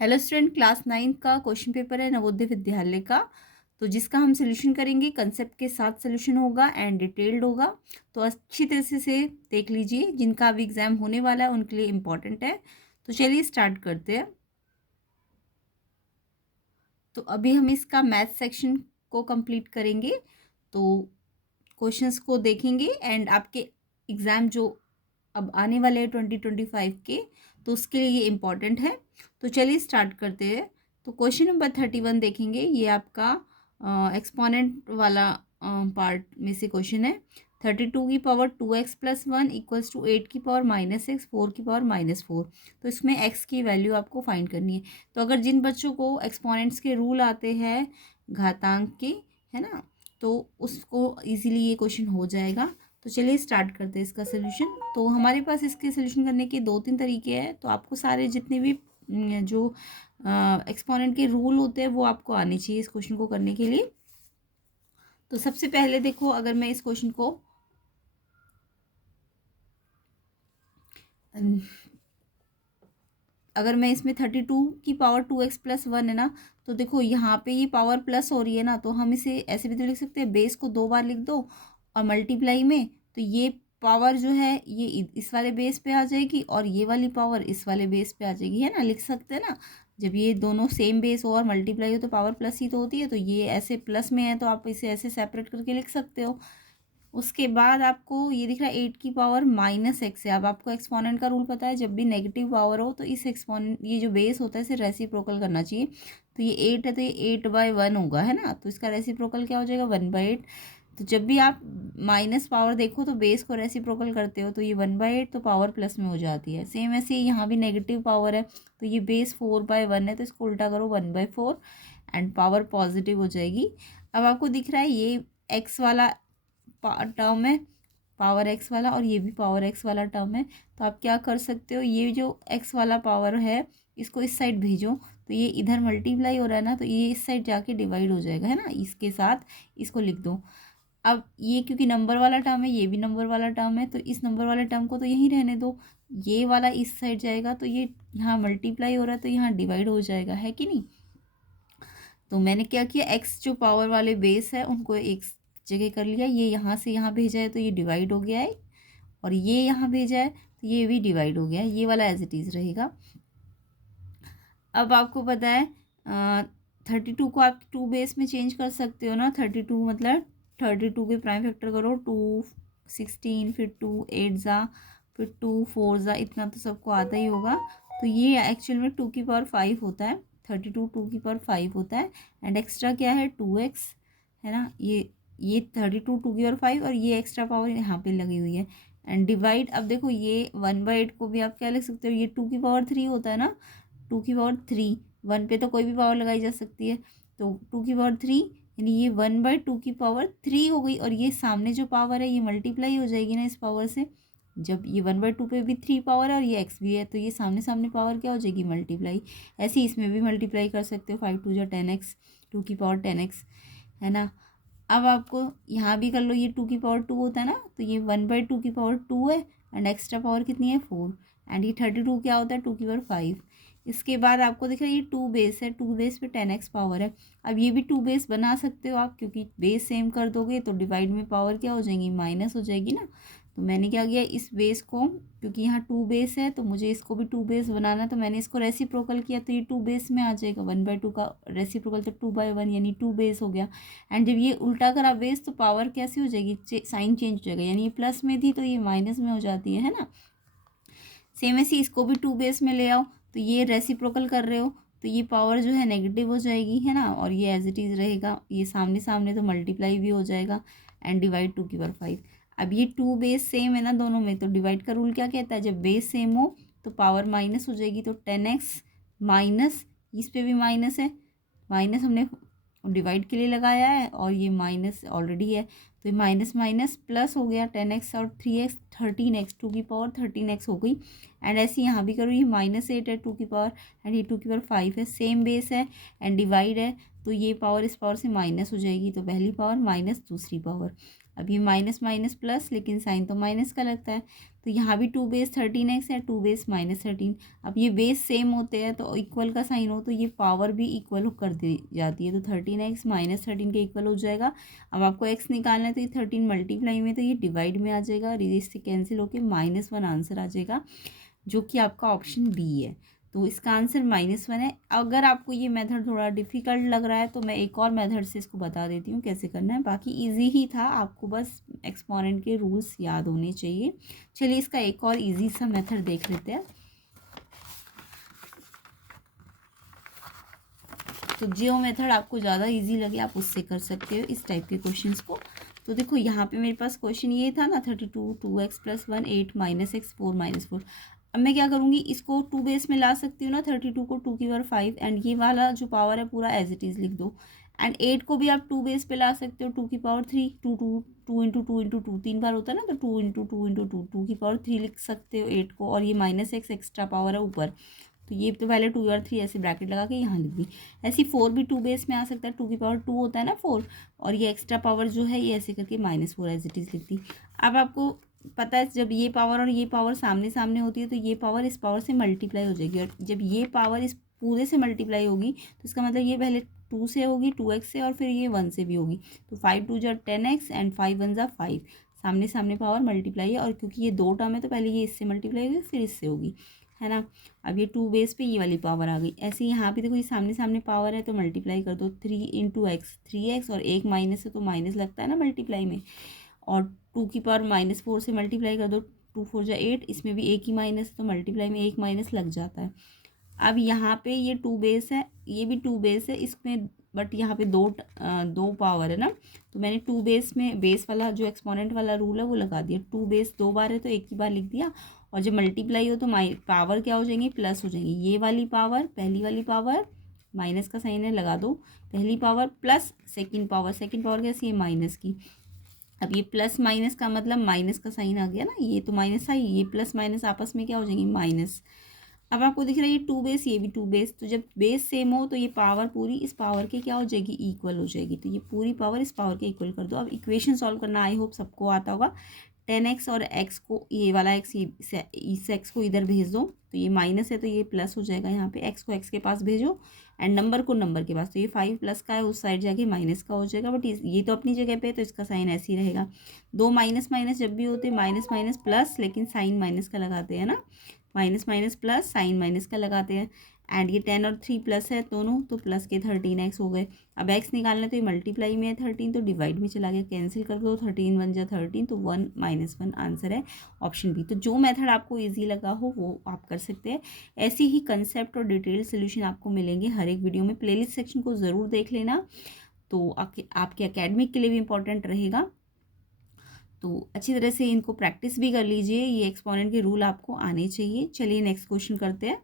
Hello student, class 9 का question paper है नवोदय विद्यालय का। तो जिसका हम सोल्यूशन करेंगे, कंसेप्ट के साथ सोल्यूशन होगा एंड डिटेल्ड होगा। तो अच्छी तरह से देख लीजिए, जिनका अभी एग्जाम होने वाला है उनके लिए इम्पॉर्टेंट है। तो चलिए स्टार्ट करते हैं। तो अभी हम इसका मैथ सेक्शन को कंप्लीट करेंगे। तो क्वेश्चंस को देखेंगे एंड आपके एग्ज़ाम जो अब आने वाले हैं 2025 के, तो उसके लिए ये इम्पॉर्टेंट है। तो चलिए स्टार्ट करते हैं। तो क्वेश्चन नंबर 31 देखेंगे। ये आपका एक्सपोनेंट वाला पार्ट में से क्वेश्चन है। 32 की पावर 2x+1 इक्वल्स टू 8 की पावर -x 4 की पावर -4। तो इसमें x की वैल्यू आपको फाइंड करनी है। तो अगर जिन बच्चों को एक्सपोनेंट्स के रूल आते हैं घातांक के, है ना, तो उसको इजीली ये क्वेश्चन हो जाएगा। तो चलिए स्टार्ट करते हैं इसका सोल्यूशन। तो हमारे पास इसके सोल्यूशन करने के 2-3 तरीके हैं। तो आपको सारे जितने भी जो एक्सपोनेंट के रूल होते हैं वो आपको आने चाहिए इस क्वेश्चन को करने के लिए। तो सबसे पहले देखो, अगर मैं इस क्वेश्चन को अगर मैं इसमें 32 की पावर 2x+1 है ना, तो देखो यहाँ पे ये पावर प्लस हो रही है ना, तो हम इसे ऐसे भी तो लिख सकते हैं, बेस को 2 बार लिख दो और मल्टीप्लाई में, तो ये पावर जो है ये इस वाले बेस पे आ जाएगी और ये वाली पावर इस वाले बेस पे आ जाएगी, है ना, लिख सकते हैं ना। जब ये दोनों सेम बेस हो और मल्टीप्लाई हो तो पावर प्लस ही तो होती है। तो ये ऐसे प्लस में है तो आप इसे ऐसे सेपरेट करके लिख सकते हो। उसके बाद आपको ये दिख रहा है 8 की पावर -x है। अब आपको एक्सपोनेंट का रूल पता है, जब भी नेगेटिव पावर हो तो इस एक्सपोनेंट, ये जो बेस होता है, इसे रेसिप्रोकल करना चाहिए। तो ये 8 है तो ये 8/1 होगा, है ना। तो इसका रेसिप्रोकल क्या हो जाएगा, 1/8। तो जब भी आप माइनस पावर देखो तो बेस को रेसिप्रोकल करते हो, तो ये 1/8 तो पावर प्लस में हो जाती है। सेम ऐसे यहाँ भी नेगेटिव पावर है, तो ये बेस 4/1 है, तो इसको उल्टा करो 1/4 एंड पावर पॉजिटिव हो जाएगी। अब आपको दिख रहा है ये एक्स वाला टर्म है, पावर एक्स वाला, और ये भी पावर एक्स वाला टर्म है। तो आप क्या कर सकते हो, ये जो एक्स वाला पावर है इसको इस साइड भेजो, तो ये इधर मल्टीप्लाई हो रहा है ना, तो ये इस साइड जाके डिवाइड हो जाएगा, है ना, इसके साथ इसको लिख दो। अब ये क्योंकि नंबर वाला टर्म है, ये भी नंबर वाला टर्म है, तो इस नंबर वाले टर्म को तो यहीं रहने दो। ये वाला इस साइड जाएगा, तो ये यहाँ मल्टीप्लाई हो रहा है तो यहाँ डिवाइड हो जाएगा, है कि नहीं। तो मैंने क्या किया, एक्स जो पावर वाले बेस है उनको एक जगह कर लिया, ये यहाँ से यहाँ भेजा है तो ये डिवाइड हो गया है, और ये यहाँ भेजा है तो ये भी डिवाइड हो गया है, ये वाला एज इट इज़ रहेगा। अब आपको पता है 32 को आप 2 बेस में चेंज कर सकते हो ना। 32 मतलब 32 के प्राइम फैक्टर करो, 2 16, फिर 2 8 ज़ा, फिर 2 4 ज़ा, इतना तो सबको आता ही होगा। तो ये एक्चुअल में 2 की पावर 5 होता है। 32 2 की पावर 5 होता है एंड एक्स्ट्रा क्या है 2x, है ना। ये 32 2 की पावर 5 और ये एक्स्ट्रा पावर यहाँ पे लगी हुई है एंड डिवाइड। अब देखो ये 1/8 को भी आप क्या लिख सकते हो, ये 2 की पावर 3 होता है ना, 2 की पावर 3, 1 पे तो कोई भी पावर लगाई जा सकती है, तो 2 की पावर 3, यानी ये 1/2 की पावर 3 हो गई, और ये सामने जो पावर है ये मल्टीप्लाई हो जाएगी ना इस पावर से। जब ये 1/2 पे भी 3 पावर है और ये x भी है, तो ये सामने सामने पावर क्या हो जाएगी, मल्टीप्लाई। ऐसे ही इसमें भी मल्टीप्लाई कर सकते हो, 5 2 जा 10x, 2 की पावर 10x, है ना। अब आपको यहाँ भी कर लो, ये 2 की पावर 2 होता है ना, तो ये 1/2 की पावर 2 है एंड एक्स्ट्रा पावर कितनी है 4, एंड ये 32 क्या होता है 2 की पावर 5। इसके बाद आपको दिख रहा है ये 2 बेस है, 2 बेस पे 10x पावर है। अब ये भी 2 बेस बना सकते हो आप, क्योंकि बेस सेम कर दोगे तो डिवाइड में पावर क्या हो जाएगी, माइनस हो जाएगी ना। तो मैंने क्या किया, इस बेस को, क्योंकि यहाँ 2 बेस है तो मुझे इसको भी 2 बेस बनाना, तो मैंने इसको रेसिप्रोकल किया, तो ये 2 बेस में आ जाएगा। 1/2 का रेसिप्रोकल तो 2/1, यानी 2 बेस हो गया। एंड जब ये उल्टा करा बेस तो पावर कैसी हो जाएगी, साइन चेंज हो जाएगा, यानी ये प्लस में थी तो ये माइनस में हो जाती है ना। सेम ऐसे इसको भी 2 बेस में ले आओ, तो ये रेसिप्रोकल कर रहे हो तो ये पावर जो है नेगेटिव हो जाएगी, है ना, और ये एज इट इज़ रहेगा, ये सामने सामने तो मल्टीप्लाई भी हो जाएगा एंड डिवाइड 2 की पावर 5। अब ये 2 बेस सेम है ना दोनों में, तो डिवाइड का रूल क्या कहता है, जब बेस सेम हो तो पावर माइनस हो जाएगी, तो 10x माइनस, इस पे भी माइनस है, माइनस हमने डिवाइड के लिए लगाया है और ये माइनस ऑलरेडी है, तो ये माइनस माइनस प्लस हो गया, 10x और 3x 13x, 2 की पावर 13x हो गई। एंड ऐसे यहाँ भी करो, ये -8 है 2 की पावर, एंड ये 2 की पावर 5 है, सेम बेस है एंड डिवाइड है, तो ये पावर इस पावर से माइनस हो जाएगी, तो पहली पावर माइनस दूसरी पावर। अब ये माइनस माइनस प्लस, लेकिन साइन तो माइनस का लगता है, तो यहाँ भी 2 बेस 13x है, 2 बेस -13। अब ये बेस सेम होते हैं तो इक्वल का साइन हो तो ये पावर भी इक्वल कर दी जाती है, तो 13x -13 के इक्वल हो जाएगा। अब आपको x निकालना है तो ये 13 मल्टीप्लाई में तो ये डिवाइड में आ जाएगा, इससे कैंसिल होकर -1 आंसर आ जाएगा, जो कि आपका ऑप्शन बी है। तो इसका आंसर -1 है। अगर आपको ये मेथड थोड़ा डिफ़िकल्ट लग रहा है तो मैं एक और मेथड से इसको बता देती हूँ कैसे करना है, बाकी इजी ही था, आपको बस एक्सपोनेंट के रूल्स याद होने चाहिए। चलिए इसका एक और इजी सा मेथड देख लेते हैं। तो जो मेथड आपको ज़्यादा इजी लगे आप उससे कर सकते हो इस टाइप के क्वेश्चंस को। तो देखो यहाँ पे मेरे पास क्वेश्चन ये था ना 32 2x + 1 8 - x 4 - 4। अब मैं क्या करूँगी, इसको 2 बेस में ला सकती हूँ ना, 32 को 2 की पावर 5 एंड ये वाला जो पावर है पूरा एज इट इज़ लिख दो। एंड 8 को भी आप 2 बेस पे ला सकते हो, 2 की पावर 3, 2 2 2 इंटू 2 इंटू 2 3 बार होता है ना, तो 2 इंटू 2 इंटू 2 2 की पावर 3 लिख सकते हो 8 को, और ये -x एक्स्ट्रा पावर है ऊपर, तो ये तो पहले 2 और 3 ऐसे ब्रैकेट लगा के यहाँ लिख दी। ऐसी 4 भी 2 बेस में आ सकता है, 2 की पावर 2 होता है ना 4, और ये एक्स्ट्रा पावर जो है ये ऐसे करके -4 एज इट इज़ लिख दी। अब आपको पता है जब ये पावर और ये पावर सामने सामने होती है तो ये पावर इस पावर से मल्टीप्लाई हो जाएगी, और जब ये पावर इस पूरे से मल्टीप्लाई होगी तो इसका मतलब ये पहले 2 से होगी, 2x से, और फिर ये 1 से भी होगी। तो 5 2 जा 10x एंड 5 1 जा 5, सामने सामने पावर मल्टीप्लाई है, और क्योंकि ये 2 टर्म है तो पहले ये इससे मल्टीप्लाई होगी फिर इससे होगी, है ना। अब ये 2 बेस पे ये वाली पावर आ गई। ऐसे यहाँ पे देखो ये सामने सामने पावर है तो मल्टीप्लाई कर दो, 3 इंटू एक्स 3x, और एक माइनस है तो माइनस लगता है ना मल्टीप्लाई में, और 2 की पावर -4 से मल्टीप्लाई कर दो, 2 4 जा 8, इसमें भी एक ही माइनस है तो मल्टीप्लाई में एक माइनस लग जाता है। अब यहाँ पे ये 2 बेस है, ये भी 2 बेस है इसमें, बट यहाँ पे दो पावर है ना, तो मैंने 2 बेस में बेस वाला जो एक्सपोनेंट वाला रूल है वो लगा दिया। 2 बेस 2 बार है तो एक ही बार लिख दिया, और जब मल्टीप्लाई हो तो पावर क्या हो जाएंगी, प्लस हो जाएंगी। ये वाली पावर, पहली वाली पावर, माइनस का साइन है लगा दो, पहली पावर प्लस सेकंड पावर कैसी है, माइनस की। अब ये प्लस माइनस का मतलब माइनस का साइन आ गया ना, ये तो माइनस था, ये प्लस माइनस आपस में क्या हो जाएंगे, माइनस। अब आपको दिख रहा है ये 2 बेस, ये भी 2 बेस, तो जब बेस सेम हो तो ये पावर पूरी इस पावर के क्या हो जाएगी, इक्वल हो जाएगी। तो ये पूरी पावर इस पावर के इक्वल कर दो। अब इक्वेशन सॉल्व करना आई होप सबको आता होगा। 10x और x को, ये वाला x इस x को इधर भेज दो, तो ये माइनस है तो ये प्लस हो जाएगा, यहाँ पे x को x के पास भेजो एंड नंबर को नंबर के पास, तो ये 5 प्लस का है, उस साइड जाके माइनस का हो जाएगा, बट ये तो अपनी जगह पे है तो इसका साइन ऐसे ही रहेगा। दो माइनस माइनस जब भी होते हैं माइनस माइनस प्लस, लेकिन साइन माइनस का लगाते हैं ना, minus minus plus sign minus का लगाते हैं। एंड ये 10 और 3 प्लस है दोनों, तो प्लस के 13x हो गए। अब x निकालना तो ये मल्टीप्लाई में है 13, तो डिवाइड में चला गया, कैंसिल कर दो, 13 1 जा 13, तो 1 -1 आंसर है ऑप्शन बी। तो जो मेथड आपको इजी लगा हो वो आप कर सकते हैं। ऐसी ही कंसेप्ट और डिटेल सोल्यूशन आपको मिलेंगे हर एक वीडियो में। प्लेलिस्ट सेक्शन को ज़रूर देख लेना, तो आपके एकेडमिक के लिए भी इम्पोर्टेंट रहेगा। तो अच्छी तरह से इनको प्रैक्टिस भी कर लीजिए, ये एक्सपोनेंट के रूल आपको आने चाहिए। चलिए नेक्स्ट क्वेश्चन करते हैं।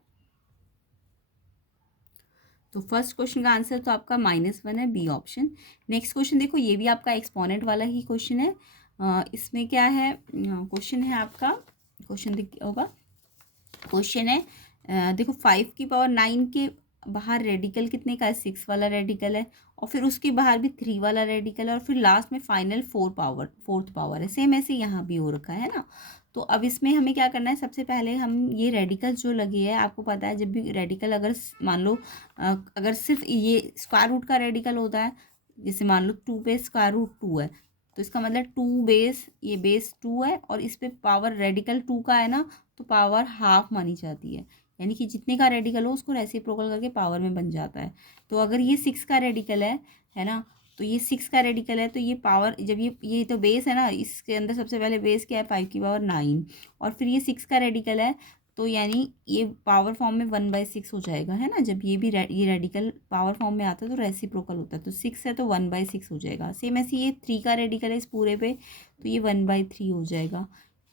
तो फर्स्ट क्वेश्चन का आंसर तो आपका -1 है, बी ऑप्शन। नेक्स्ट क्वेश्चन देखो, ये भी आपका एक्सपोनेंट वाला ही क्वेश्चन है। इसमें क्या है, क्वेश्चन है आपका, क्वेश्चन होगा, क्वेश्चन है देखो 5 की पावर 9 के बाहर रेडिकल कितने का है, 6 वाला रेडिकल है, और फिर उसके बाहर भी 3 वाला रेडिकल है, और फिर लास्ट में फाइनल 4th पावर है। सेम ऐसे यहाँ भी हो रखा है ना। तो अब इसमें हमें क्या करना है, सबसे पहले हम ये रेडिकल जो लगी है, आपको पता है जब भी रेडिकल अगर मान लो अगर सिर्फ ये स्क्वायर रूट का रेडिकल होता है, जैसे मान लो 2 पे स्क्वायर रूट 2 है, तो इसका मतलब 2 बेस, ये बेस 2 है और इस पर पावर रेडिकल 2 का है ना, तो पावर हाफ मानी जाती है, यानी कि जितने का रेडिकल हो उसको रेसिप्रोकल करके पावर में बन जाता है। तो अगर ये 6 का रेडिकल है ना, तो ये 6 का रेडिकल है, तो ये पावर जब ये तो बेस है ना, इसके अंदर सबसे पहले बेस क्या है, 5 की पावर 9, और फिर ये 6 का रेडिकल है, तो यानी ये पावर फॉर्म में 1/6 हो जाएगा, है ना। जब ये भी ये रेडिकल पावर फॉर्म में आता है तो रेसिप्रोकल होता है, तो 6 है तो 1/6 हो जाएगा। सेम ऐसे ये 3 का रेडिकल है इस पूरे पे, तो ये 1/3 हो जाएगा,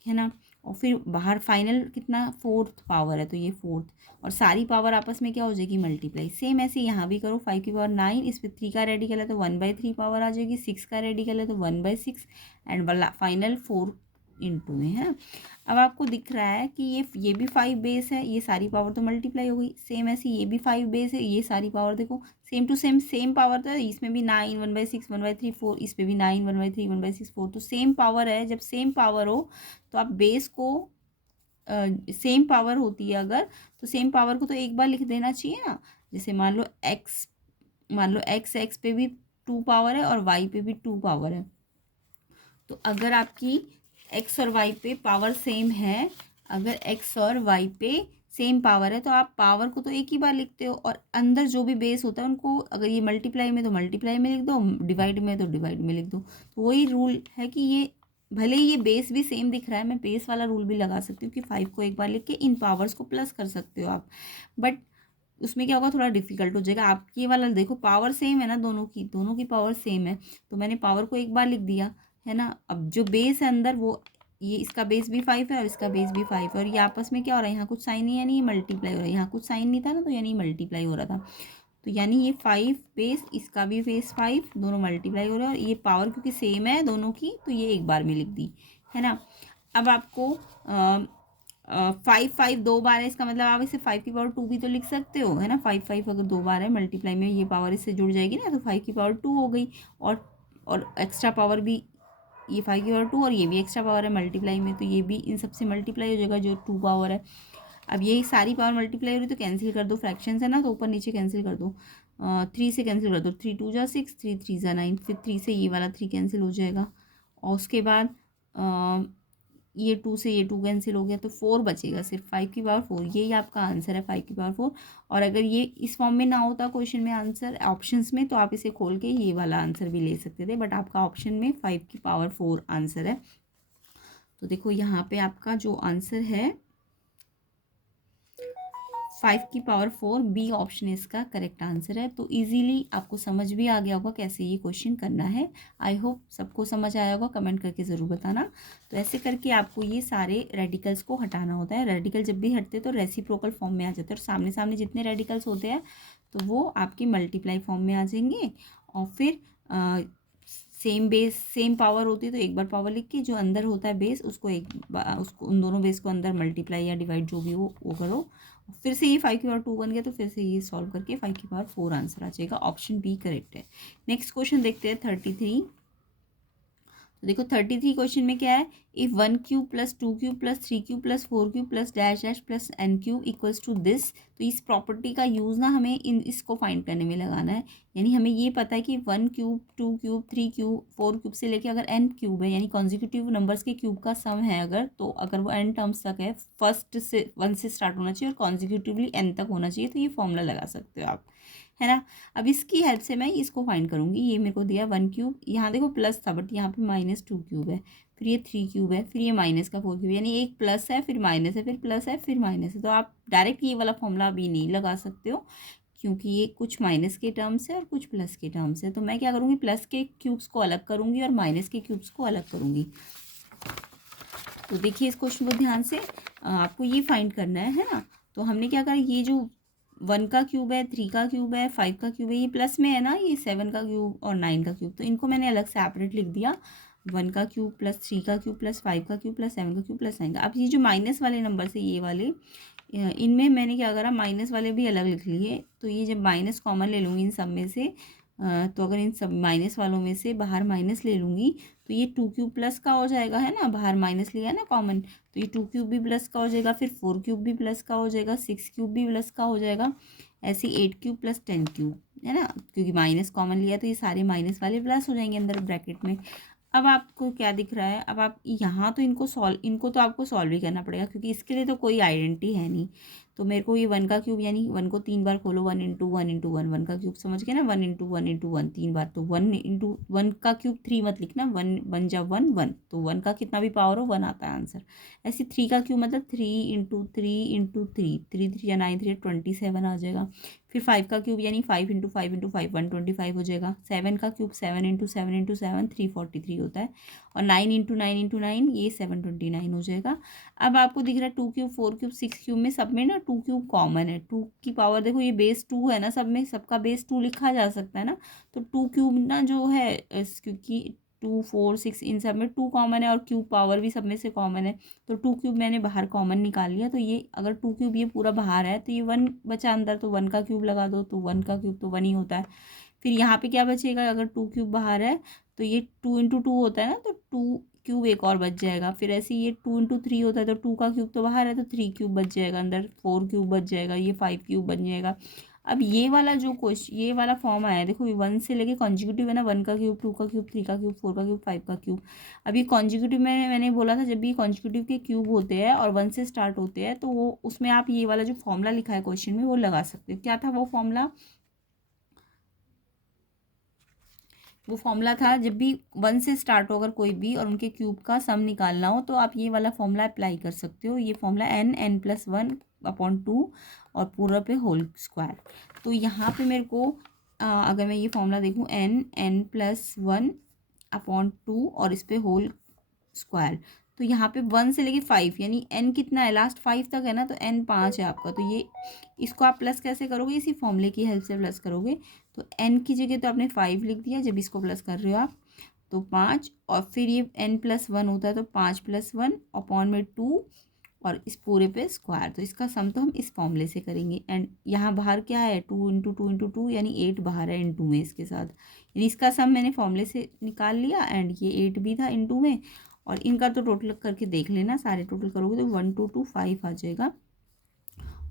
है ना। और फिर बाहर फाइनल कितना, 4th पावर है, तो ये 4th, और सारी पावर आपस में क्या हो जाएगी, मल्टीप्लाई। सेम ऐसे यहाँ भी करो, 5 की पावर 9, इस पर 3 का रेडिकल है तो 1/3 पावर आ जाएगी, 6 का रेडिकल है तो 1/6, एंड फाइनल 4 इंटू में, है ना। अब आपको दिख रहा है कि ये भी 5 बेस है, ये सारी पावर तो मल्टीप्लाई हो गई। सेम ऐसे ये भी 5 बेस है, ये सारी पावर देखो सेम टू सेम पावर तो है। इसमें भी 9, 1/6, 1/3, 4, इस पे भी 9, 1/3, 1/6, 4, तो सेम पावर है। जब सेम पावर हो तो आप बेस को सेम पावर होती है अगर, तो सेम पावर को तो एक बार लिख देना चाहिए ना। जैसे मान लो एक्स पे भी 2 पावर है और वाई पे भी 2 पावर है। तो अगर आपकी एक्स और वाई पे पावर सेम है, अगर एक्स और वाई पे सेम पावर है तो आप पावर को तो एक ही बार लिखते हो, और अंदर जो भी बेस होता है उनको अगर ये मल्टीप्लाई में तो मल्टीप्लाई में लिख दो, डिवाइड में तो डिवाइड में लिख दो। तो वही रूल है कि ये भले ही ये बेस भी सेम दिख रहा है, मैं बेस वाला रूल भी लगा सकती हूँ कि 5 को एक बार लिख के इन पावर्स को प्लस कर सकते हो आप। बट उसमें क्या होगा, थोड़ा डिफिकल्ट हो जाएगा। आप ये वाला देखो पावर सेम है ना, दोनों की पावर सेम है, तो मैंने पावर को एक बार लिख दिया, है ना। अब जो बेस है अंदर वो, ये इसका बेस भी 5 है और इसका बेस भी 5 है, और ये आपस में क्या हो रहा है, यहाँ कुछ साइन नहीं, यानी ये मल्टीप्लाई हो रहा है। यहाँ कुछ साइन नहीं था ना, तो यानी मल्टीप्लाई हो रहा था। तो यानी ये 5 बेस, इसका भी बेस 5, दोनों मल्टीप्लाई हो रहे हैं, और ये पावर क्योंकि सेम है दोनों की तो ये एक बार में लिख दी, है ना। अब आपको 5 दो बार है, इसका मतलब आप इसे 5 की पावर 2 भी तो लिख सकते हो, है ना। 5 अगर दो बार है मल्टीप्लाई में, ये पावर इससे जुड़ जाएगी ना, तो 5 की पावर 2 हो गई। और एक्स्ट्रा पावर भी, ये 5 की पावर 2 और ये भी एक्स्ट्रा पावर है मल्टीप्लाई में, तो ये भी इन सबसे मल्टीप्लाई हो जाएगा जो 2 पावर है। अब ये सारी पावर मल्टीप्लाई हो रही है तो कैंसिल कर दो, फ्रैक्शंस है ना, तो ऊपर नीचे कैंसिल कर दो। 3 से कैंसिल कर दो, 3 2 जा 6, 3 3 जा 9, फिर 3 से ये वाला 3 कैंसिल हो जाएगा, और उसके बाद ये 2 से ये 2 कैंसिल हो गया, तो 4 बचेगा सिर्फ, 5 की पावर 4। यही आपका आंसर है, 5 की पावर 4। और अगर ये इस फॉर्म में ना होता क्वेश्चन में आंसर ऑप्शंस में, तो आप इसे खोल के ये वाला आंसर भी ले सकते थे, बट आपका ऑप्शन में 5 की पावर 4 आंसर है। तो देखो यहाँ पे आपका जो आंसर है 5 की पावर 4, बी ऑप्शन इसका करेक्ट आंसर है। तो इजीली आपको समझ भी आ गया होगा कैसे ये क्वेश्चन करना है। आई होप सबको समझ आया होगा, कमेंट करके ज़रूर बताना। तो ऐसे करके आपको ये सारे रेडिकल्स को हटाना होता है। रेडिकल जब भी हटते तो रेसिप्रोकल फॉर्म में आ जाते हैं, और सामने सामने जितने रेडिकल्स होते हैं तो वो आपके मल्टीप्लाई फॉर्म में आ जाएंगे। और फिर सेम बेस सेम पावर होती है तो एक बार पावर लिख के जो अंदर होता है बेस उसको उसको उन दोनों बेस को अंदर मल्टीप्लाई या डिवाइड जो भी हो वो करो। फिर से ये 5 की पावर 2 बन गया, तो फिर से ये सॉल्व करके 5 की पावर 4 आंसर आ जाएगा। ऑप्शन बी करेक्ट है। नेक्स्ट क्वेश्चन देखते हैं 33। तो देखो 33 क्वेश्चन में क्या है, if 1 cube plus 2 cube plus 3 cube plus 4 cube plus dash dash plus n cube equals to this. तो इस प्रॉपर्टी का यूज़ ना हमें इसको फाइंड करने में लगाना है। यानी हमें ये पता है कि 1 क्यूब 2 क्यूब 3 क्यूब 4 क्यूब से लेके अगर n क्यूब है, यानी कॉन्जिक्यूटिव नंबर्स के क्यूब का सम है अगर, तो अगर वो n टर्म्स तक है, फर्स्ट से 1 से स्टार्ट होना चाहिए और कॉन्जिक्यूटिवली n तक होना चाहिए, तो ये फॉर्मूला लगा सकते हो आप, है ना। अब इसकी हेल्प से मैं इसको फाइंड करूँगी। ये मेरे को दिया 1 क्यूब, यहाँ देखो प्लस था बट यहाँ पे -2 क्यूब है, फिर ये 3 क्यूब है, फिर ये माइनस का 4 क्यूब, यानी एक प्लस है फिर माइनस है फिर प्लस है फिर माइनस है। तो आप डायरेक्ट ये वाला फॉर्मूला अभी नहीं लगा सकते हो, क्योंकि ये कुछ माइनस के टर्म्स है और कुछ प्लस के टर्म्स है। तो मैं क्या करूँगी, प्लस के क्यूब्स को अलग करूँगी और माइनस के क्यूब्स को अलग करूँगी। तो देखिए इस क्वेश्चन को ध्यान से, आपको ये फाइंड करना है ना। तो हमने क्या करा, ये जो 1 का क्यूब है, 3 का क्यूब है, 5 का क्यूब है, ये प्लस में है ना, ये 7 का क्यूब और 9 का क्यूब, तो इनको मैंने अलग सेपरेट लिख दिया। 1 का क्यूब प्लस 3 का क्यूब प्लस 5 का क्यूब प्लस 7 का क्यूब प्लस 9 का। अब ये जो माइनस वाले नंबर से ये वाले, इनमें मैंने क्या करा, माइनस वाले भी अलग लिख लिए। तो ये जब माइनस कॉमन ले लूँगी इन सब में से, तो अगर इन सब माइनस वालों में से बाहर माइनस ले लूँगी तो ये 2 क्यूब प्लस का हो जाएगा, है ना, बाहर माइनस लिया है ना कॉमन, तो ये 2 क्यूब भी प्लस का हो जाएगा, फिर 4 क्यूब भी प्लस का हो जाएगा, 6 क्यूब भी प्लस का हो जाएगा, ऐसे 8 क्यूब प्लस 10 क्यूब, है ना, क्योंकि माइनस कॉमन लिया तो ये सारे माइनस वाले प्लस हो जाएंगे अंदर ब्रैकेट में। अब आपको क्या दिख रहा है, अब आप यहाँ तो इनको तो आपको सॉल्व ही करना पड़ेगा, क्योंकि इसके लिए तो कोई आइडेंटिटी है नहीं। तो मेरे को ये 1 का क्यूब, यानी 1 को 3 बार खोलो, 1 इंटू 1 इंटू 1, 1 का क्यूब समझ गए ना, 1 इंटू 1 इंटू 1 3 बार, तो 1 इंटू 1 का क्यूब 3 मत लिखना, 1 1 जा 1 1, तो 1 का कितना भी पावर हो 1 आता है आंसर। ऐसे 3 का क्यूब मतलब 3 इंटू 3 इंटू 3, 3 3 या 9 3 27 आ जाएगा। फिर 5 का क्यूब यानी 5 इंटू 5 इंटू 5 125 हो जाएगा। 7 का क्यूब 7 इंटू 7 इंटू 7 343 होता है, और 9 इंटू 9 इंटू 9 ये 729 हो जाएगा। अब आपको दिख रहा है 2 क्यूब 4 क्यूब 6 क्यूब में सब में ना 2 क्यूब कॉमन है। 2 की पावर देखो, ये बेस 2 है ना, सब में सबका बेस 2 लिखा जा सकता है ना, तो 2 क्यूब ना जो है क्योंकि 2 4 6 इन सब में 2 कॉमन है और क्यूब पावर भी सब में से कॉमन है, तो 2 क्यूब मैंने बाहर कॉमन निकाल लिया। तो ये अगर 2 क्यूब ये पूरा बाहर है तो ये 1 बचा अंदर, तो 1 का क्यूब लगा दो, तो 1 का क्यूब तो 1 ही होता है। फिर यहाँ पे क्या बचेगा, अगर 2 क्यूब बाहर है तो ये 2 इंटू 2 होता है ना, तो 2 क्यूब एक और बच जाएगा। फिर ऐसे ये 2 इंटू 3 होता है, तो 2 का क्यूब तो बाहर है, तो 3 क्यूब बच जाएगा अंदर, 4 क्यूब बच जाएगा, ये 5 क्यूब बन जाएगा। अब ये वाला जो क्वेश्चन, ये वाला फॉर्म आया है, देखो 1 से लेके कॉन्जिक्यूटिव है ना, 1 का क्यूब, 2 का क्यूब, 3 का क्यूब, 4 का क्यूब, 5 का क्यूब। अब ये कॉन्जिक्यूटिव में मैंने बोला था जब भी कॉन्जिक्यूटिव के क्यूब होते हैं और 1 से स्टार्ट होते हैं, तो वो उसमें आप ये वाला जो फॉर्मूला लिखा है क्वेश्चन में वो लगा सकते हो। क्या था वो फॉर्मूला? वो फॉर्मूला था जब भी 1 से स्टार्ट हो अगर कोई भी और उनके क्यूब का सम निकालना हो, तो आप ये वाला फॉर्मूला अप्लाई कर सकते हो। ये फॉर्मूला n+1/2 और पूरा पे होल स्क्वायर। तो यहाँ पे मेरे को अगर मैं ये फॉर्मूला देखूँ, n+1/2 और इस पे होल स्क्वायर, तो यहाँ पे 1 से लेके 5 यानी n कितना है, लास्ट 5 तक है ना, तो n 5 है आपका। तो ये इसको आप प्लस कैसे करोगे, इसी फॉर्मूले की हेल्प से प्लस करोगे। तो n की जगह तो आपने 5 लिख दिया जब इसको प्लस कर रहे हो आप, तो 5, और फिर ये n+1 होता है, तो 5+1 अपॉन में 2 और इस पूरे पे स्क्वायर। तो इसका सम तो हम इस फॉर्मूले से करेंगे। एंड यहाँ बाहर क्या है, 2 × 2 × 2 यानी 8 बाहर है इनटू में इसके साथ, यानी इसका सम मैंने फॉर्मूले से निकाल लिया। एंड ये 8 भी था इनटू में, और इनका तो टोटल करके देख लेना, सारे टोटल करोगे तो 1 2 2 5 आ जाएगा।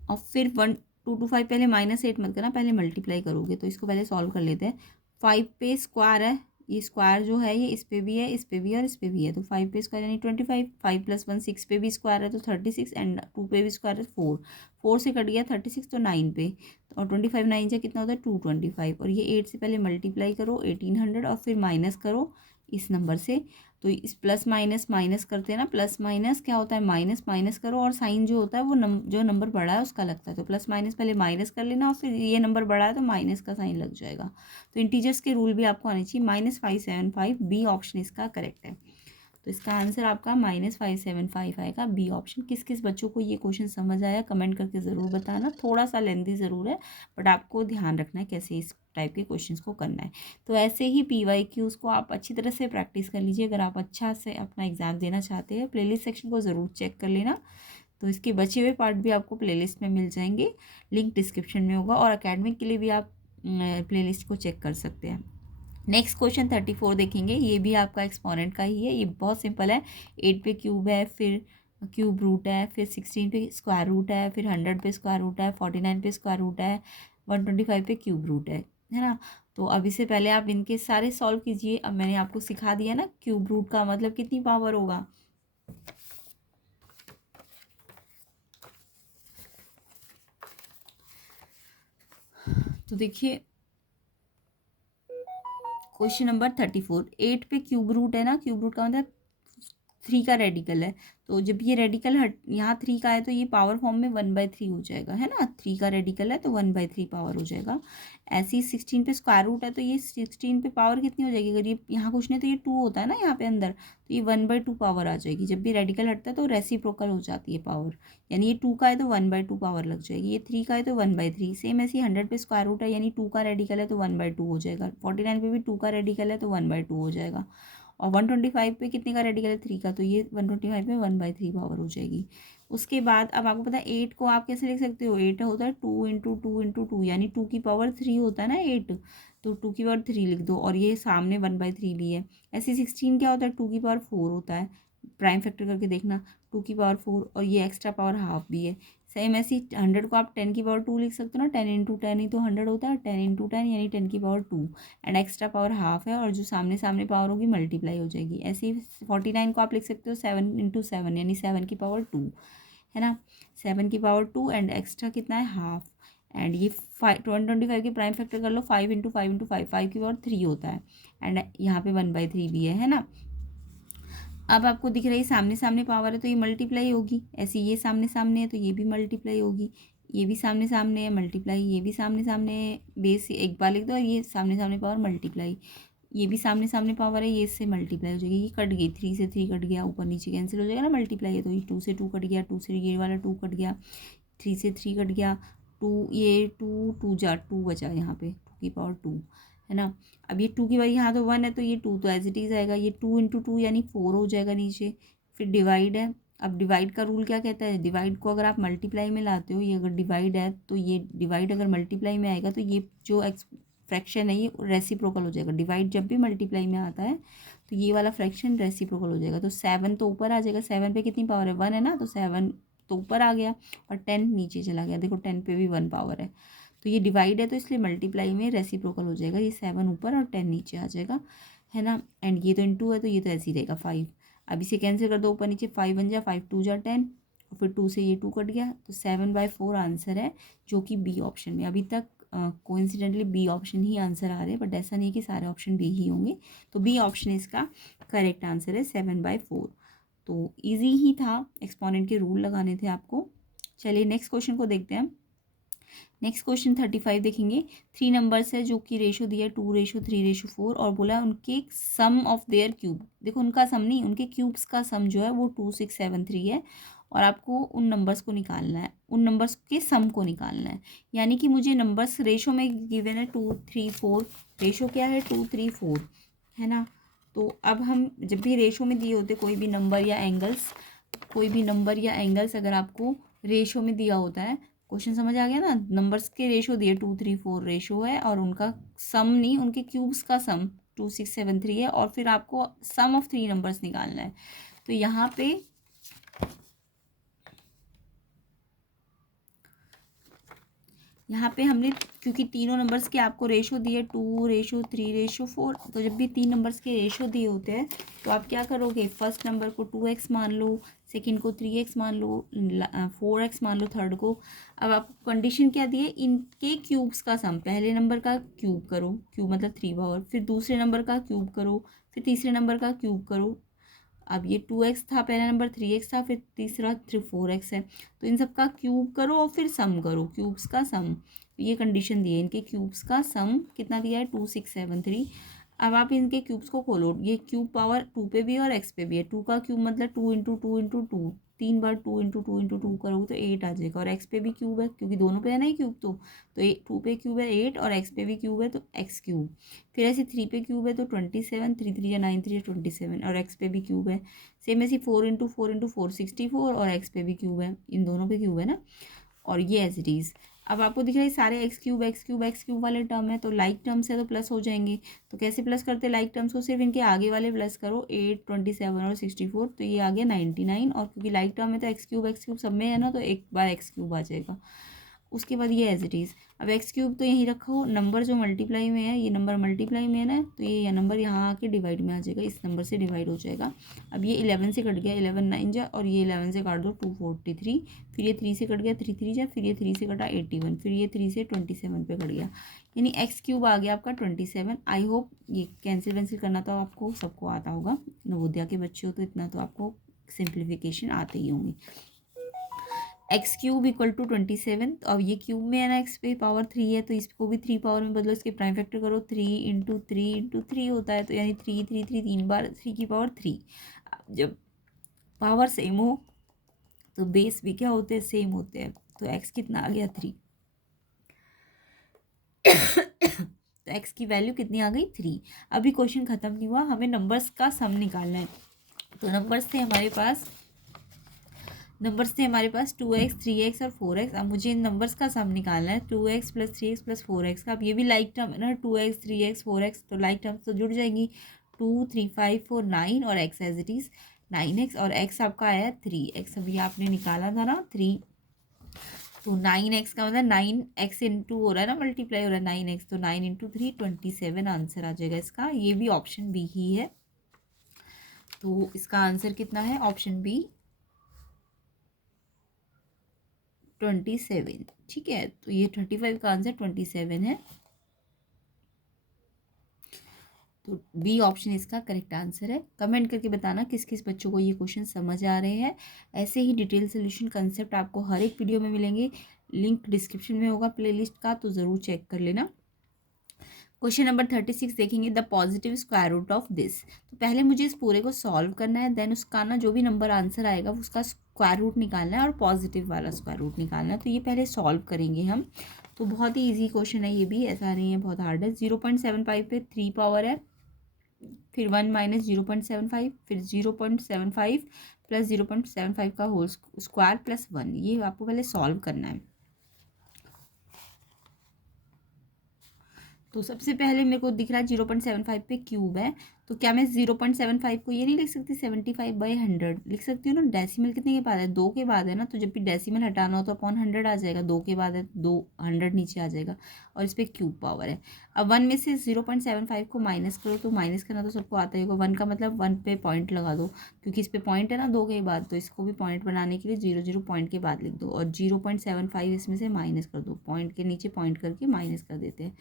और फिर 1 2 2 5 पहले -8 मत करना, पहले मल्टीप्लाई करोगे। तो इसको पहले सॉल्व कर लेते हैं। 5 पे स्क्वायर है, ये स्क्वायर जो है ये इस पे भी है, इस पे भी है और इस पे भी है, तो 5 पे स्क्वायर यानी 25, 5+1 6 पे भी स्क्वायर है तो 36, एंड 2 पे भी स्क्वायर है 4, 4 से कट गया 36 तो 9 पे, और 25 9 से कितना होता है 225, और ये 8 से पहले मल्टीप्लाई करो 1800 और फिर माइनस करो इस नंबर से। तो इस प्लस माइनस माइनस करते हैं ना, प्लस माइनस क्या होता है, माइनस माइनस करो और साइन जो होता है वो जो नंबर बड़ा है उसका लगता है, तो प्लस माइनस पहले माइनस कर लेना और फिर ये नंबर बड़ा है तो माइनस का साइन लग जाएगा। तो इंटीजर्स के रूल भी आपको आने चाहिए। -575 बी ऑप्शन इसका करेक्ट है। तो इसका आंसर आपका -575 आएगा, बी ऑप्शन। किस किस बच्चों को ये क्वेश्चन समझ आया कमेंट करके ज़रूर बताना। थोड़ा सा लेंथी ज़रूर है, बट आपको ध्यान रखना है कैसे इस टाइप के क्वेश्चंस को करना है। तो ऐसे ही PYQs को आप अच्छी तरह से प्रैक्टिस कर लीजिए। अगर आप अच्छा से अपना एग्ज़ाम देना चाहते हैं, प्लेलिस्ट सेक्शन को ज़रूर चेक कर लेना, तो इसके बचे हुए पार्ट भी आपको प्लेलिस्ट में मिल जाएंगे, लिंक डिस्क्रिप्शन में होगा। और अकेडमिक के लिए भी आप प्लेलिस्ट को चेक कर सकते हैं। नेक्स्ट क्वेश्चन 34 देखेंगे, ये भी आपका एक्सपोनेंट का ही है। ये बहुत सिंपल है। 8 पे क्यूब है, फिर क्यूब रूट है, फिर 16 पे स्क्वायर रूट है, फिर 100 पे स्क्वायर रूट है, 49 पे स्क्वायर रूट है, 125 पे क्यूब रूट है ना। तो अभी से पहले आप इनके सारे सॉल्व कीजिए। अब मैंने आपको सिखा दिया ना क्यूब रूट का मतलब कितनी पावर होगा। तो देखिए क्वेश्चन नंबर 34, 8 पे क्यूब रूट है ना, क्यूब रूट का मतलब 3 का रेडिकल है। तो जब ये रेडिकल हट यहाँ 3 का है तो ये पावर फॉर्म में 1/3 हो जाएगा, है ना। 3 का रेडिकल है तो 1/3 पावर हो जाएगा। ऐसे ही 16 पे स्क्वायर रूट है तो ये 16 पे पावर कितनी हो जाएगी, अगर ये यहाँ कुछ नहीं तो ये 2 होता है ना यहाँ पे अंदर, तो ये 1/2 पावर आ जाएगी। जब भी रेडिकल हटता है तो रेसिप्रोकल हो जाती है पावर, यानी ये 2 का है तो 1/2 पावर लग जाएगी, ये 3 का है तो 1/3। सेम ऐसे 100 पे स्क्वायर रूट है यानी 2 का रेडिकल है तो 1/2 हो जाएगा। 49 पे भी 2 का रेडिकल है तो 1/2 हो जाएगा। और 125 पे कितने का रेडिकल है, 3 का, तो ये 125 में 1/3 पावर हो जाएगी। उसके बाद अब आपको पता है 8 को आप कैसे लिख सकते हो, 8 होता है 2 × 2 × 2 यानी 2 की पावर 3 होता है ना 8, तो 2 की पावर 3 लिख दो, और ये सामने 1/3 भी है। ऐसे 16 क्या होता है, 2 की पावर 4 होता है, प्राइम फैक्टर करके देखना, 2 की पावर 4, और ये एक्स्ट्रा पावर हाफ भी है। सेम ऐसी 100 को आप 10 की पावर 2 लिख सकते हो ना, 10 × 10 ही तो 100 होता है, 10 × 10 यानी 10 की power 2, and extra power half है, और जो सामने सामने पावर होगी मल्टीप्लाई हो जाएगी। ऐसे ही 49 को आप लिख सकते हो 7 × 7 यानी 7 की पावर 2, है ना। 7 की पावर 2 एंड एक्स्ट्रा कितना है, हाफ। एंड ये 125 के प्राइम फैक्टर कर लो, 5 × 5 × 5, 5 की पावर 3 होता है, एंड यहाँ पे 1/3 भी है ना। अब आपको दिख रही है सामने सामने पावर है तो ये मल्टीप्लाई होगी। ऐसे ये सामने सामने है तो ये भी मल्टीप्लाई होगी, ये भी सामने सामने है मल्टीप्लाई, ये भी सामने सामने है, बेस एक बार लिख दो, और ये सामने सामने पावर मल्टीप्लाई, ये भी सामने सामने पावर है, ये इससे मल्टीप्लाई हो जाएगी। ये कट गई, 3 से 3 कट गया, ऊपर नीचे कैंसिल हो जाएगा ना, मल्टीप्लाई है तो ये 2 से 2 कट गया, 2 से ये वाला 2 कट गया, 3 से 3 कट गया, 2 ये 2 2 जा 2 बचा यहाँ पे 2 की पावर 2, है ना। अब ये 2 की बारी, यहाँ तो 1 है तो ये 2 तो एज इट इज़ आएगा, ये 2 इंटू 2 यानी 4 हो जाएगा नीचे। फिर डिवाइड है, अब डिवाइड का रूल क्या कहता है, डिवाइड को अगर आप मल्टीप्लाई में लाते हो, ये अगर डिवाइड है तो ये डिवाइड अगर मल्टीप्लाई में आएगा तो ये जो फ्रैक्शन है ये रेसिप्रोकल हो जाएगा। डिवाइड जब भी मल्टीप्लाई में आता है तो ये वाला फ्रैक्शन रेसिप्रोकल हो जाएगा। तो 7 तो ऊपर आ जाएगा, 7 पे कितनी पावर है, 1 है ना, तो 7 तो ऊपर आ गया और 10 नीचे चला गया। देखो 10 पे भी 1 पावर है, तो ये डिवाइड है तो इसलिए मल्टीप्लाई में रेसिप्रोकल हो जाएगा, ये 7 ऊपर और 10 नीचे आ जाएगा, है ना। एंड ये तो इंटू है तो ये तो ऐसे ही रहेगा 5। अब इसे कैंसिल कर दो, ऊपर नीचे 5 बन जाए, 5 2 जा 10 और फिर 2 से ये 2 कट गया, तो 7/4 आंसर है, जो कि बी ऑप्शन में। अभी तक कोइंसिडेंटली बी ऑप्शन ही आंसर आ रहे हैं, बट ऐसा नहीं है कि सारे ऑप्शन बी ही होंगे। तो बी ऑप्शन इसका करेक्ट आंसर है 7/4। तो ईजी ही था, एक्सपोनेंट के रूल लगाने थे आपको। चलिए नेक्स्ट क्वेश्चन को देखते हैं। नेक्स्ट क्वेश्चन 35 देखेंगे। 3 नंबर्स है जो कि रेशो दिया है 2:3:4 और बोला उनके सम ऑफ देयर क्यूब। देखो उनका सम नहीं, उनके क्यूब्स का सम जो है वो 2673 है और आपको उन नंबर्स को निकालना है, उन नंबर्स के सम को निकालना है। यानी कि मुझे नंबर्स रेशो में गिवन है 2 3 4, रेशो क्या है 2 3 4, है ना। तो अब हम जब भी रेशो में दिए होते कोई भी नंबर या एंगल्स, कोई भी नंबर या एंगल्स अगर आपको रेशो में दिया होता है, क्वेश्चन समझ आ गया ना, नंबर्स के रेशो दिए 2 3 4 रेशो है और उनका सम नहीं, उनके क्यूब्स का सम 2673 है और फिर आपको सम ऑफ 3 नंबर्स निकालना है। तो यहाँ पे हमने, क्योंकि तीनों नंबर्स के आपको रेशो दिए 2:3:4, तो जब भी 3 नंबर्स के रेशो दिए होते हैं तो आप क्या करोगे, फर्स्ट नंबर को 2x मान लो, सेकंड को 3x मान लो, 4x मान लो थर्ड को। अब आपको कंडीशन क्या दी है, इनके क्यूब्स का सम, पहले नंबर का क्यूब करो, क्यूब मतलब 3 पावर, फिर दूसरे नंबर का क्यूब करो, फिर तीसरे नंबर का क्यूब करो। अब ये 2x था पहला नंबर, 3x था, फिर तीसरा 4x है, तो इन सब का क्यूब करो और फिर सम करो, क्यूब्स का सम। ये कंडीशन दी है, इनके क्यूब्स का सम कितना दिया है 2673। अब आप इनके क्यूब्स को खोलो, ये क्यूब पावर 2 पे भी है और x पे भी है। 2 का क्यूब मतलब 2 × 2 × 2, 3 बार 2 × 2 × 2 करोगे तो 8 आ जाएगा, और x पे भी क्यूब है क्योंकि दोनों पे है ना ही क्यूब, तो 2 पे क्यूब है 8 और x पे भी क्यूब है तो x क्यूब। फिर ऐसे 3 पे क्यूब है तो 27, 3 3 या 9 3 27 और x पे भी क्यूब है। सेम ऐसे 4 × 4 × 4 64 और x पे भी क्यूब है, इन दोनों पे क्यूब है ना। और ये एज इट इज़। अब आपको दिख रहा है सारे x³ वाले टर्म है, तो लाइक टर्म्स है तो प्लस हो जाएंगे। तो कैसे प्लस करते हैं लाइक टर्म्स को, सिर्फ इनके आगे वाले प्लस करो, 8 27 और 64, तो ये आ गया 99। और क्योंकि लाइक टर्म है तो x³ सब में है ना, तो एक बार x³ आ जाएगा। उसके बाद ये एज इट इज़। अब x³ तो यहीं रखो, नंबर जो मल्टीप्लाई में है, ये नंबर मल्टीप्लाई में है ना, तो ये नंबर यहाँ आके डिवाइड में आ जाएगा, इस नंबर से डिवाइड हो जाएगा। अब ये 11 से कट गया, 11 9 जा, और ये 11 से काट दो 243, फिर ये 3 से कट गया 3 3 जा, फिर ये 3 से कटा 81, फिर ये 3 से 27 पे कट गया, यानी x³ आ गया आपका 27। आई होप ये कैंसिल वैंसिल करना तो आपको सबको आता होगा, नवोदया के बच्चे हो तो इतना तो आपको सिंप्लीफिकेशन आते ही होंगे। x³ = 27, तो अब ये क्यूब में है ना, x पे पावर 3 है तो इसको भी 3 पावर में बदलो, इसके प्राइम फैक्टर करो, 3 × 3 × 3 होता है, तो यानी 3 3 3 3 बार 3 की पावर 3। जब पावर सेम हो तो बेस भी क्या होते हैं, सेम होते हैं, तो x कितना आ गया 3। तो x की वैल्यू कितनी आ गई 3। अभी क्वेश्चन खत्म नहीं हुआ, हमें नंबर्स का सम निकालना है। तो नंबर्स थे हमारे पास 2x 3x और 4x। अब मुझे इन नंबर्स का सम निकालना है, 2x + 3x + 4x का। अब ये भी लाइक टर्म है ना, 2x 3x 4x, तो लाइक टर्म्स तो जुड़ जाएंगी, 2 3 5 4 9 और x as it is 9x, और x आपका आया 3x। अभी आपने निकाला था ना 3, तो 9x का मतलब 9x इंटू हो रहा है ना, मल्टीप्लाई हो रहा है 9x, तो 9 × 3 27 आंसर आ जाएगा इसका। ये भी ऑप्शन बी ही है, तो इसका आंसर कितना है, ऑप्शन बी 27। ठीक है, तो ये 35 का आंसर 27 है, तो बी ऑप्शन इसका करेक्ट आंसर है। कमेंट करके बताना किस किस बच्चों को ये क्वेश्चन समझ आ रहे हैं। ऐसे ही डिटेल सोल्यूशन कंसेप्ट आपको हर एक वीडियो में मिलेंगे, लिंक डिस्क्रिप्शन में होगा प्लेलिस्ट का, तो ज़रूर चेक कर लेना। क्वेश्चन नंबर 36 देखेंगे, the positive square root of this. तो पहले मुझे इस पूरे को सॉल्व करना है, देन उसका ना जो भी नंबर आंसर आएगा उसका स्क्वायर रूट निकालना है और पॉजिटिव वाला स्क्वायर रूट निकालना है। तो ये पहले सॉल्व करेंगे हम। तो बहुत ही ईजी क्वेश्चन है ये भी, ऐसा नहीं है बहुत हार्ड है। 0.75 पे 3 पावर है, फिर 1 माइनस 0.75, फिर 0.75 प्लस 0.75 का होल स्क्वायर प्लस 1। ये आपको पहले सॉल्व करना है। तो सबसे पहले मेरे को दिख रहा है 0.75 पे क्यूब है, तो क्या मैं 0.75 को ये नहीं लिख सकती 75/100 लिख सकती हूँ ना। डेसिमल कितने के बाद है, 2 के बाद है ना, तो जब भी डेसिमल हटाना हो तो अपॉन 100 आ जाएगा, 2 के बाद है 200 नीचे आ जाएगा, और इस पर क्यूब पावर है। अब 1 में से 0.75 को माइनस करो, तो माइनस करना तो सबको आता ही होगा। 1 का मतलब 1 पे पॉइंट लगा दो, क्योंकि इस पर पॉइंट है ना 2 के बाद, तो इसको भी पॉइंट बनाने के लिए 0 पॉइंट के बाद लिख दो, और 0.75 इसमें से माइनस कर दो, पॉइंट के नीचे पॉइंट करके माइनस कर देते हैं।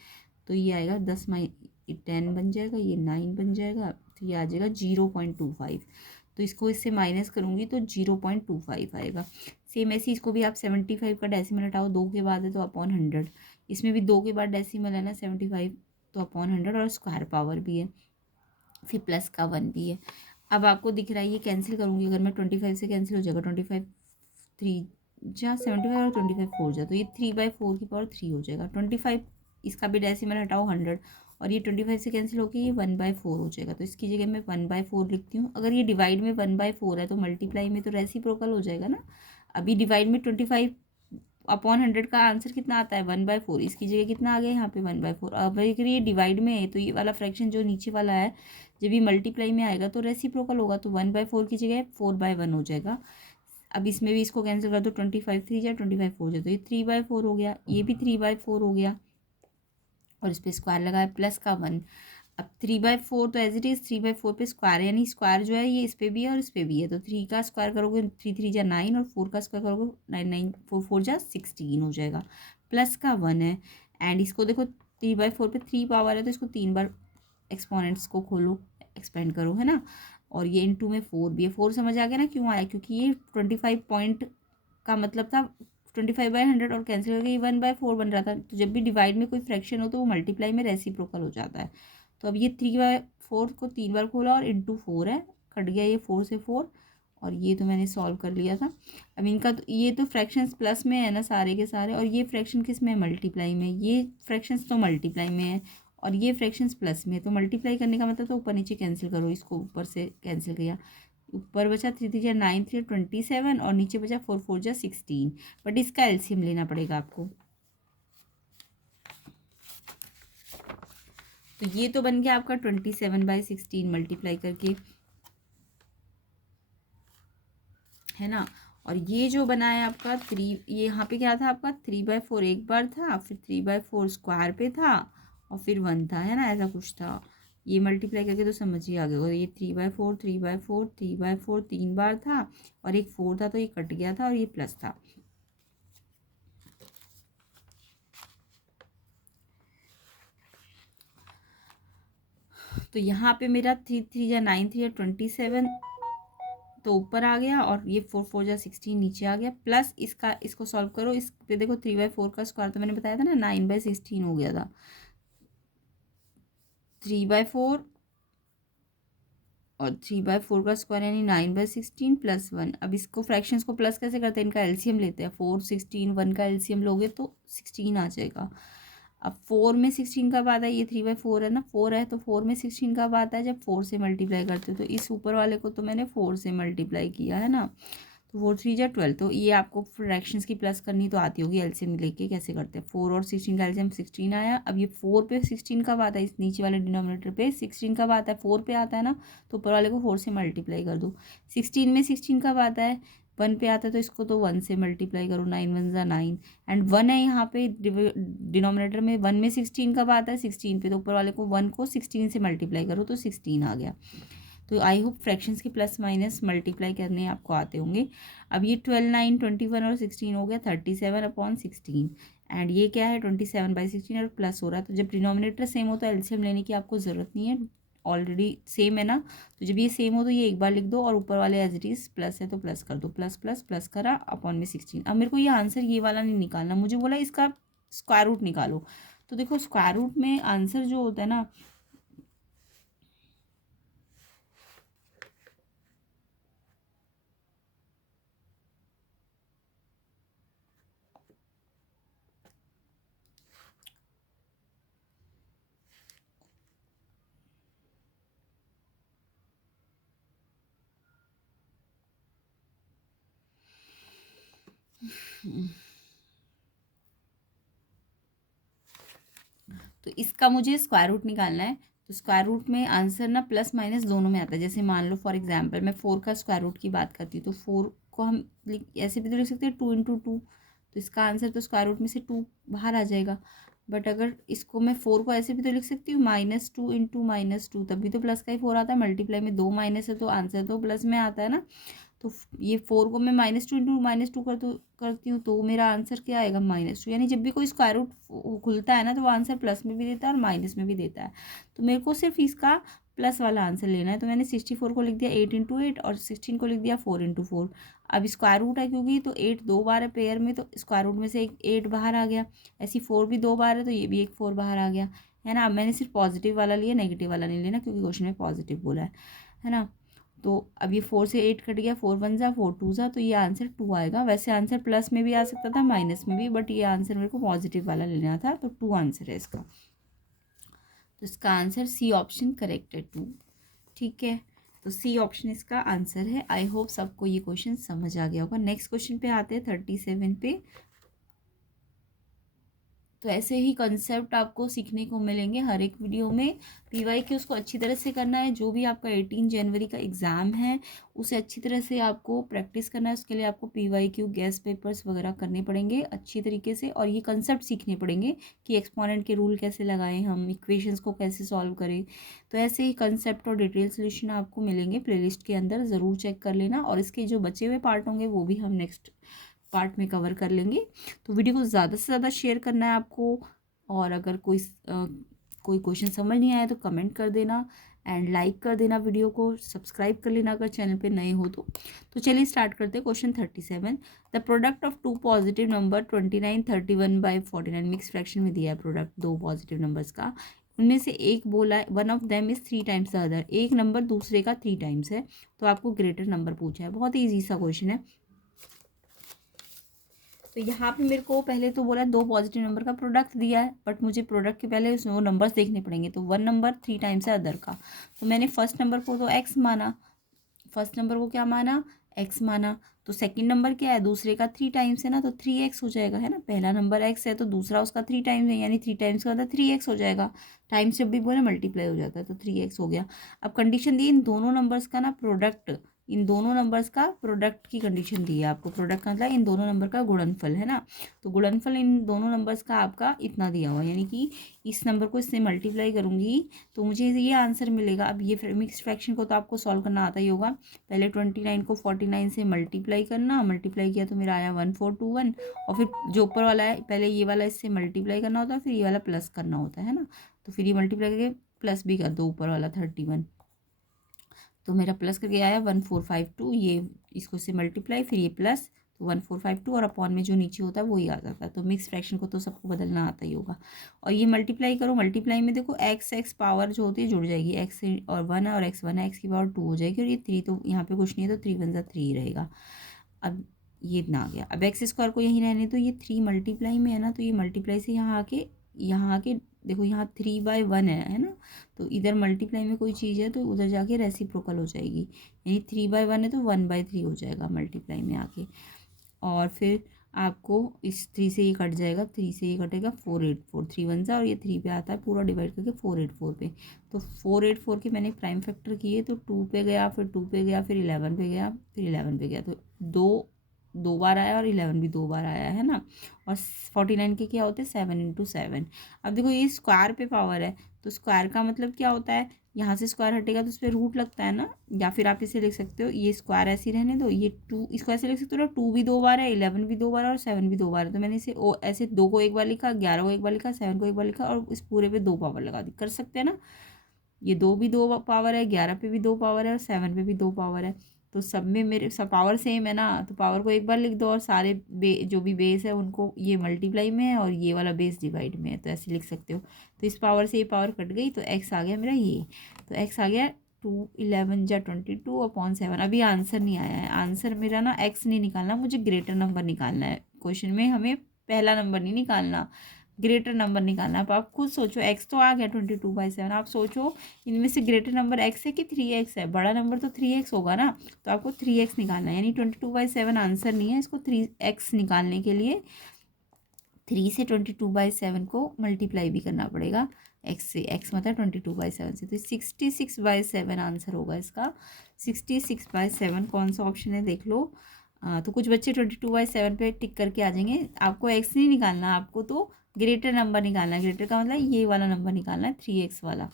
तो ये आएगा 10 बन जाएगा, ये 9 बन जाएगा, तो ये आ जाएगा 0.25। तो इसको इससे माइनस करूँगी तो 0.25 आएगा। सेम ऐसे इसको भी आप 75 का डेसिमल हटाओ, 2 के बाद है तो अपॉन 100, इसमें भी 2 के बाद डेसिमल है ना 75, तो अपॉन 100, और स्क्वायर पावर भी है, फिर प्लस का 1 भी है। अब आपको दिख रहा है ये कैंसिल करूँगी, अगर मैं 25 से कैंसिल हो जाएगा, 25 3 जा 75 और 25 4 जा, तो ये 3/4 की पावर 3 हो जाएगा। 25 इसका भी डेसिमल हटाओ 100, और ये 25 से कैंसिल होकर ये 1/4 हो जाएगा, तो इसकी जगह मैं 1/4 लिखती हूँ। अगर ये डिवाइड में 1/4 है तो मल्टीप्लाई में तो रेसिप्रोकल हो जाएगा ना। अभी डिवाइड में 25 अपॉन 100 का आंसर कितना आता है 1/4, इसकी जगह कितना आ गया यहाँ पे 1/4। अब अगर ये डिवाइड में है तो ये वाला फ्रैक्शन जो नीचे वाला है जब ये मल्टीप्लाई में आएगा तो रेसिप्रोकल होगा, तो 1/4 की जगह 4/1 हो जाएगा। अब इसमें भी इसको कैंसिल कर दो, 25 3 जा 25 4 जा, तो ये 3/4 हो गया, ये भी 3/4 हो गया, और इस पर स्क्वायर लगाया प्लस का 1। अब 3/4 तो एज इट इज़ 3/4 पे स्क्वायर है, यानी स्क्वायर जो है ये इस पर भी है और इस पर भी है, तो 3 का स्क्वायर करोगे 3 3 जा 9, और 4 का स्क्वायर करोगे 9 9 4 4 जा 16 हो जाएगा, प्लस का 1 है। एंड इसको देखो 3/4 पे 3 पावर है, तो इसको 3 बार एक्सपोनेंट्स को खोलो, एक्सपेंड करो, है ना। और ये इनटू में 4 भी है। 4 समझ आ गया ना क्यों आया, क्योंकि ये 25 पॉइंट का मतलब था 25/100, और कैंसिल करके ये 1/4 बन रहा था। तो जब भी डिवाइड में कोई फ्रैक्शन हो तो वो मल्टीप्लाई में रेसिप्रोकल हो जाता है। तो अब ये 3/4 को 3 बार खोला और इंटू 4 है, कट गया ये 4 से 4, और ये तो मैंने सॉल्व कर लिया था। अब इनका तो ये तो फ्रैक्शंस प्लस में है ना सारे के सारे, और ये फ्रैक्शन किस में है मल्टीप्लाई में, ये फ्रैक्शंस तो मल्टीप्लाई में है और ये फ्रैक्शंस प्लस में है, तो मल्टीप्लाई करने का मतलब तो ऊपर नीचे कैंसिल करो, इसको ऊपर से कैंसिल किया, ऊपर बचा 3 3 जा 9 3 27, और नीचे बचा 4 4 जा 16, बट इसका एलसीएम लेना पड़ेगा आपको। तो ये तो बन गया आपका 27/16 मल्टीप्लाई करके, है ना। और ये जो बना है आपका 3, ये यहाँ पे क्या था आपका 3/4 एक बार था, फिर 3/4 स्क्वायर पे था, और फिर 1 था, है ना, ऐसा कुछ था। ये मल्टीप्लाई करके तो समझ ही आ गया, और ये 3/4 3/4 3/4 3 बार था, और एक 4 था तो ये कट गया था, और ये प्लस था। तो यहाँ पे मेरा 3 3 जा 9 3 जा 27 तो ऊपर आ गया, और ये 4 4 जा 16 नीचे आ गया, प्लस इसका इसको सॉल्व करो, इस पे देखो 3/4 का स्क्वायर तो मैंने बताया था ना 9/16 हो गया था। 3/4 और 3/4 का स्क्वायर यानी 9/16 प्लस 1। अब इसको फ्रैक्शंस को प्लस कैसे करते हैं, इनका एलसीएम लेते हैं, 4 16 1 का एलसीएम लोगे तो 16 आ जाएगा। अब 4 में 16 कब आता है, ये 3/4 है ना, 4 है तो 4 में 16 कब आता है, जब 4 से मल्टीप्लाई करते हो। तो इस ऊपर वाले को तो मैंने 4 से मल्टीप्लाई किया है ना, तो 4 3 जा 12। तो ये आपको फ्रैक्शंस की प्लस करनी तो आती होगी, एलसीएम लेके कैसे करते हैं। 4 और 16 का एलसीएम 16 आया। अब ये 4 पे 16 कब आता है, इस नीचे वाले डिनोमिनेटर पे 16 कब आता है, 4 पे आता है ना, तो ऊपर वाले को 4 से मल्टीप्लाई कर दो। 16 में 16 कब आता है, 1 पे आता है, तो इसको तो 1 से मल्टीप्लाई करो, 9 1 जा 9, एंड 1 है यहाँ पे डिनोमिनेटर में। 1 में 16 कब आता है, 16 पे, तो ऊपर वाले को 1 को 16 से मल्टीप्लाई करो तो 16 आ गया। तो आई होप फ्रैक्शंस के प्लस माइनस मल्टीप्लाई करने आपको आते होंगे। अब ये 12 9 21 और 16 हो गया 37/16, एंड ये क्या है 27/16 और प्लस हो रहा है। तो जब डिनोमिनेटर सेम हो तो एलसीएम लेने की आपको ज़रूरत नहीं है, ऑलरेडी सेम है ना। तो जब ये सेम हो तो ये एक बार लिख दो, और ऊपर वाले एज इट इज़ प्लस है तो प्लस कर दो, प्लस प्लस प्लस करा अपॉन में 16। अब मेरे को ये आंसर ये वाला नहीं निकालना, मुझे बोला इसका स्क्वायर रूट निकालो, तो देखो स्क्वायर रूट में आंसर जो होता है ना, तो इसका मुझे स्क्वायर रूट निकालना है। तो स्क्वायर रूट में आंसर ना प्लस माइनस दोनों में आता है। जैसे मान लो फॉर एग्जांपल मैं 4 का स्क्वायर रूट की बात करती हूँ, तो 4 को हम ऐसे भी तो लिख सकते हैं 2 × 2, तो इसका आंसर तो स्क्वायर रूट में से 2 बाहर आ जाएगा। बट अगर इसको मैं 4 को ऐसे भी तो लिख सकती हूँ -2 × -2, तब भी तो प्लस का ही 4 आता है। मल्टीप्लाई में 2 माइनस है तो आंसर तो प्लस में आता है ना। तो ये 4 को मैं -2 × -2 करती हूँ तो मेरा आंसर क्या आएगा -2। यानी जब भी कोई स्क्वायर रूट खुलता है ना तो वो आंसर प्लस में भी देता है और माइनस में भी देता है। तो मेरे को सिर्फ इसका प्लस वाला आंसर लेना है। तो मैंने 64 को लिख दिया 8 × 8 और 16 को लिख दिया 4 × 4। अब स्क्वायर रूट है क्योंकि, तो 8 2 बार है पेयर में, तो स्क्वायर रूट में से एक 8 बाहर आ गया। ऐसी 4 भी 2 बार है तो ये भी एक 4 बाहर आ गया, है ना। अब मैंने सिर्फ पॉजिटिव वाला लिया, नेगेटिव वाला नहीं लेना क्योंकि क्वेश्चन में पॉजिटिव बोला है ना। तो अब ये 4 से 8 कट गया, 4 1 ज़ा 4 2 ज़ा, तो ये आंसर 2 आएगा। वैसे आंसर प्लस में भी आ सकता था, माइनस में भी, बट ये आंसर मेरे को पॉजिटिव वाला लेना था, तो 2 आंसर है इसका। तो इसका आंसर सी ऑप्शन करेक्ट है, 2। ठीक है, तो सी ऑप्शन इसका आंसर है। आई होप सबको ये क्वेश्चन समझ आ गया होगा। नेक्स्ट क्वेश्चन पे आते हैं 37 पे। तो ऐसे ही कंसेप्ट आपको सीखने को मिलेंगे हर एक वीडियो में। पीवाईक्यू उसको अच्छी तरह से करना है। जो भी आपका 18 जनवरी का एग्ज़ाम है उसे अच्छी तरह से आपको प्रैक्टिस करना है। उसके लिए आपको पीवाईक्यू गेस्ट पेपर्स वगैरह करने पड़ेंगे अच्छी तरीके से, और ये कंसेप्ट सीखने पड़ेंगे कि एक्सपोनेंट के रूल कैसे लगाएं, हम इक्वेशंस को कैसे सॉल्व करें। तो ऐसे ही कंसेप्ट और डिटेल सोल्यूशन आपको मिलेंगे प्लेलिस्ट के अंदर, ज़रूर चेक कर लेना। और इसके जो बचे हुए पार्ट होंगे वो भी हम नेक्स्ट पार्ट में कवर कर लेंगे। तो वीडियो को ज़्यादा से ज़्यादा शेयर करना है आपको। और अगर कोई क्वेश्चन समझ नहीं आया तो कमेंट कर देना, एंड लाइक कर देना वीडियो को, सब्सक्राइब कर लेना अगर चैनल पे नए हो तो चलिए स्टार्ट करते हैं। Question 37, the product of 2 positive number 29 31/49 mix fraction में दिया है प्रोडक्ट 2 पॉजिटिव नंबर्स का। उनमें से एक बोला है one of them is 3 times the other, एक नंबर दूसरे का 3 टाइम्स है, तो आपको ग्रेटर नंबर पूछा है। बहुत ही ईजी सा क्वेश्चन है। तो यहाँ पे मेरे को पहले तो बोला 2 पॉजिटिव नंबर का प्रोडक्ट दिया है, बट मुझे प्रोडक्ट के पहले वो नंबर्स देखने पड़ेंगे। तो 1 नंबर 3 टाइम्स है अदर का, तो मैंने फर्स्ट नंबर को तो एक्स माना, फर्स्ट नंबर को क्या माना, एक्स माना। तो सेकंड नंबर क्या है, दूसरे का 3 टाइम्स है ना, तो 3x हो जाएगा, है ना। पहला नंबर x है तो दूसरा उसका 3 टाइम्स है, यानी 3 टाइम्स का होता है 3x हो जाएगा। टाइम्स जब भी बोले मल्टीप्लाई हो जाता है, तो 3x हो गया। अब कंडीशन दी इन दोनों नंबर्स का ना प्रोडक्ट, इन दोनों नंबर्स का प्रोडक्ट की कंडीशन दी है आपको। प्रोडक्ट का मतलब इन दोनों नंबर का गुणनफल, है ना। तो गुणनफल इन दोनों नंबर्स का आपका इतना दिया हुआ, यानी कि इस नंबर को इससे मल्टीप्लाई करूँगी तो मुझे ये आंसर मिलेगा। अब ये मिक्स फ्रैक्शन को तो आपको सॉल्व करना आता ही होगा। पहले 29 को 49 से मल्टीप्लाई करना, मल्टीप्लाई किया तो मेरा आया 1421, और फिर जो ऊपर वाला है पहले ये वाला इससे मल्टीप्लाई करना होता है, फिर ये वाला प्लस करना होता है ना। तो फिर ये मल्टीप्लाई करके प्लस भी कर दो ऊपर वाला 31, तो मेरा प्लस करके आया 1452। ये इसको से मल्टीप्लाई, फिर ये प्लस, तो 1452, और अपॉन में जो नीचे होता है वही आ जाता है। तो मिक्स फ्रैक्शन को तो सबको बदलना आता ही होगा। और ये मल्टीप्लाई करो, मल्टीप्लाई में देखो एक्स पावर जो होती है जुड़ जाएगी, एक्स और 1 है और x 1 है, एक्स की पावर 2 हो जाएगी, और ये 3 तो यहाँ पे कुछ नहीं है, तो 3 1 ज़ा 3 रहेगा। अब ये इतना आ गया। अब एक्स स्क्वायर को यहीं रहने, तो ये 3 मल्टीप्लाई में है ना, तो ये मल्टीप्लाई से यहाँ आके देखो यहाँ 3/1 है ना। तो इधर मल्टीप्लाई में कोई चीज़ है तो उधर जाके रेसिप्रोकल हो जाएगी, यानी 3/1 है तो 1/3 हो जाएगा मल्टीप्लाई में आके। और फिर आपको इस 3 से ये कट जाएगा, 3 से ये कटेगा 484, 3 1 ज़ा, और ये 3 पे आता है पूरा डिवाइड करके 484 पे। तो 484 के मैंने प्राइम फैक्टर किए, तो 2 पे गया, फिर 2 पे गया, फिर 11 पे गया, फिर 11 पे गया, तो 2 बार आया और 11 भी 2 बार आया, है ना। और 49 के क्या होते हैं 7 × 7। अब देखो ये स्क्वायर पे पावर है, तो स्क्वायर का मतलब क्या होता है, यहाँ से स्क्वायर हटेगा तो उस पर रूट लगता है ना। या फिर आप इसे लिख सकते हो, ये स्क्वायर ऐसे ही रहने दो, ये 2 इसको ऐसे लिख सकते हो ना, 2 भी 2 बार है, 11 भी 2 बार है, और 7 भी 2 बार है। तो मैंने इसे ऐसे 2 को एक बार लिखा, 11 को एक बार लिखा, 7 को एक बार लिखा, और इस पूरे पे 2 पावर लगा दी, कर सकते हैं ना। ये 2 भी 2 पावर है, 11 पे भी 2 पावर है, और 7 पे भी 2 पावर है। तो सब में मेरे सब पावर सेम है ना, तो पावर को एक बार लिख दो और सारे जो भी बेस है उनको ये मल्टीप्लाई में है और ये वाला बेस डिवाइड में है, तो ऐसे लिख सकते हो। तो इस पावर से ये पावर कट गई तो एक्स आ गया मेरा ये, तो एक्स आ गया 2 11 जा 22/7। अभी आंसर नहीं आया है, आंसर मेरा ना एक्स नहीं निकालना, मुझे ग्रेटर नंबर निकालना है। क्वेश्चन में हमें पहला नंबर नहीं निकालना, ग्रेटर नंबर निकालना। अब आप खुद सोचो, एक्स तो आ गया 22/7, आप सोचो इनमें से ग्रेटर नंबर एक्स है कि 3x है, बड़ा नंबर तो 3x होगा ना, तो आपको 3x निकालना है, यानी 22/7 आंसर नहीं है, इसको 3x निकालने के लिए 3 से 22/7 को मल्टीप्लाई भी करना पड़ेगा एक्स से, एक्स मतलब 22/7 से, तो 66/7 आंसर होगा इसका। 66/7 कौन सा ऑप्शन है देख लो। तो कुछ बच्चे 22/7 पे टिक करके आ जाएंगे, आपको एक्स नहीं निकालना, आपको तो ग्रेटर नंबर निकालना है। ग्रेटर का मतलब ये वाला नंबर निकालना है 3x वाला,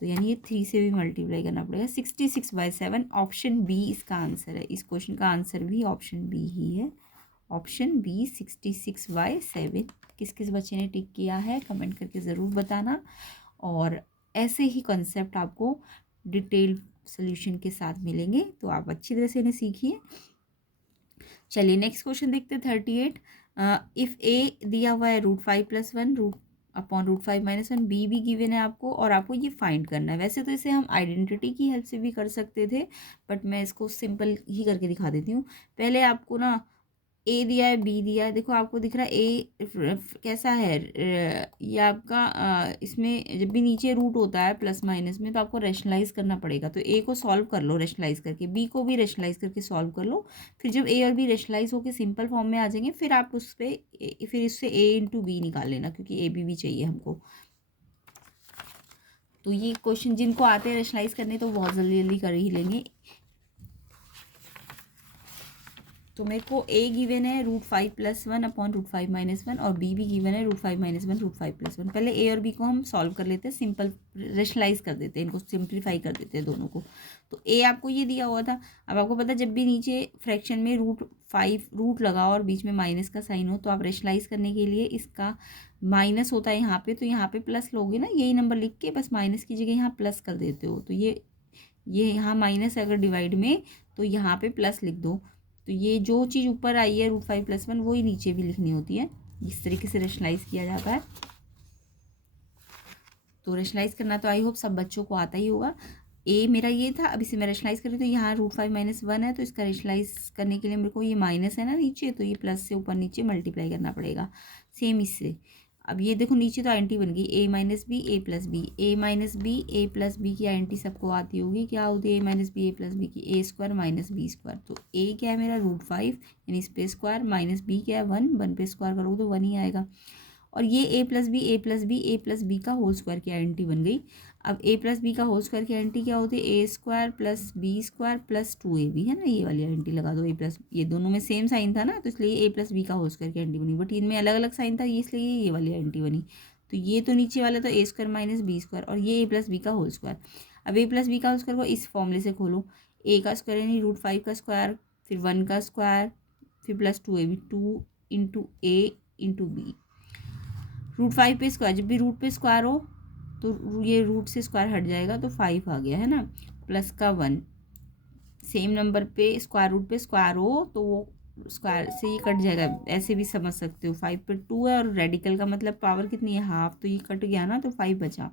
तो यानी ये 3 से भी मल्टीप्लाई करना पड़ेगा। 66/7 ऑप्शन बी इसका आंसर है, इस क्वेश्चन का आंसर भी ऑप्शन बी ही है, ऑप्शन बी 66/7। किस किस बच्चे ने टिक किया है कमेंट करके ज़रूर बताना, और ऐसे ही कॉन्सेप्ट आपको डिटेल सोल्यूशन के साथ मिलेंगे, तो आप अच्छी तरह से इन्हें सीखिए। चलिए नेक्स्ट क्वेश्चन देखते हैं 38। इफ़ ए दिया हुआ है √5+1 √5 - 1, बी भी गिवन है आपको और आपको ये फाइंड करना है। वैसे तो इसे हम आइडेंटिटी की हेल्प से भी कर सकते थे, बट मैं इसको सिंपल ही करके दिखा देती हूँ। पहले आपको ना ए दिया है, बी दिया है, देखो आपको दिख रहा है ए कैसा है, ये आपका इसमें जब भी नीचे रूट होता है प्लस माइनस में तो आपको रैशनलाइज करना पड़ेगा, तो ए को सॉल्व कर लो रैशनलाइज करके, बी को भी रैशनलाइज करके सॉल्व कर लो। फिर जब ए और बी रैशनलाइज होकर सिंपल फॉर्म में आ जाएंगे, फिर आप उस पर फिर इससे ए इंटू बी निकाल लेना, क्योंकि ए बी भी चाहिए हमको। तो ये क्वेश्चन जिनको आते हैं रैशनलाइज करने तो बहुत जल्दी जल्दी कर ही लेंगे। तो मेरे को ए गिवन है √5+1 √5 - 1, और बी भी गिवन है √5 - 1 √5+1। पहले ए और बी को हम सॉल्व कर लेते हैं, सिंपल रेशनलाइज कर देते हैं, इनको सिंप्लीफाई कर देते हैं दोनों को। तो ए आपको ये दिया हुआ था, अब आपको पता जब भी नीचे फ्रैक्शन में √5 रूट लगाओ और बीच में माइनस का साइन हो, तो आप रेशनलाइज करने के लिए इसका माइनस होता है यहाँ पे, तो यहाँ पे प्लस लोगे ना, यही नंबर लिख के बस माइनस की जगह यहाँ प्लस कर देते हो। तो ये यहाँ माइनस अगर डिवाइड में, तो यहाँ पे प्लस लिख दो। तो ये जो चीज़ ऊपर आई है √5+1 वो ही नीचे भी लिखनी होती है, इस तरीके से रेशनलाइज किया जाता है। तो रेशनलाइज करना तो आई होप सब बच्चों को आता ही होगा। ए मेरा ये था, अब इसे मैं रेशनलाइज करूँ तो यहाँ √5 - 1 है, तो इसका रेशनलाइज करने के लिए मेरे को ये माइनस है ना नीचे, तो ये प्लस से ऊपर नीचे मल्टीप्लाई करना पड़ेगा सेम इससे। अब ये देखो नीचे तो आइडेंटिटी बन गई, a - b a + b, a - b a + b की आइडेंटिटी सबको आती होगी, क्या होती है a - b a + b की, a² - b²। तो a क्या है मेरा √5, यानी इस पे स्क्वायर, माइनस b क्या है 1, 1 पे स्क्वायर करोगे तो 1 ही आएगा। और ये a + b a + b a + b का होल स्क्वायर की आइडेंटिटी बन गई। अब a + b का होल स्क्वायर की आइडेंटिटी क्या होती है, a² + b² + 2ab है ना, ये वाली आइडेंटिटी लगा दो। ये दोनों में सेम साइन था ना, तो इसलिए a + b का होल स्क्वायर की आइडेंटिटी बनी, बट इनमें अलग अलग साइन था इसलिए ये वाली आइडेंटिटी बनी। तो ये तो नीचे वाला तो a² - b² और ये a + b का होल स्क्वायर। अब a + b का होल स्क्वायर को इस फॉर्मूले से खोलो, a का स्क्वायर यानी √5 का स्क्वायर, फिर 1 का स्क्वायर, फिर प्लस 2ab, 2 × a × b। √5 पे स्क्वायर, जब भी रूट पे स्क्वायर हो तो ये रूट से स्क्वायर हट जाएगा, तो 5 आ गया है ना, प्लस का 1। सेम नंबर पे स्क्वायर रूट पे स्क्वायर हो तो वो स्क्वायर से ये कट जाएगा, ऐसे भी समझ सकते हो। 5 पे 2 है और रेडिकल का मतलब पावर कितनी है, हाफ, तो ये कट गया ना, तो 5 बचा,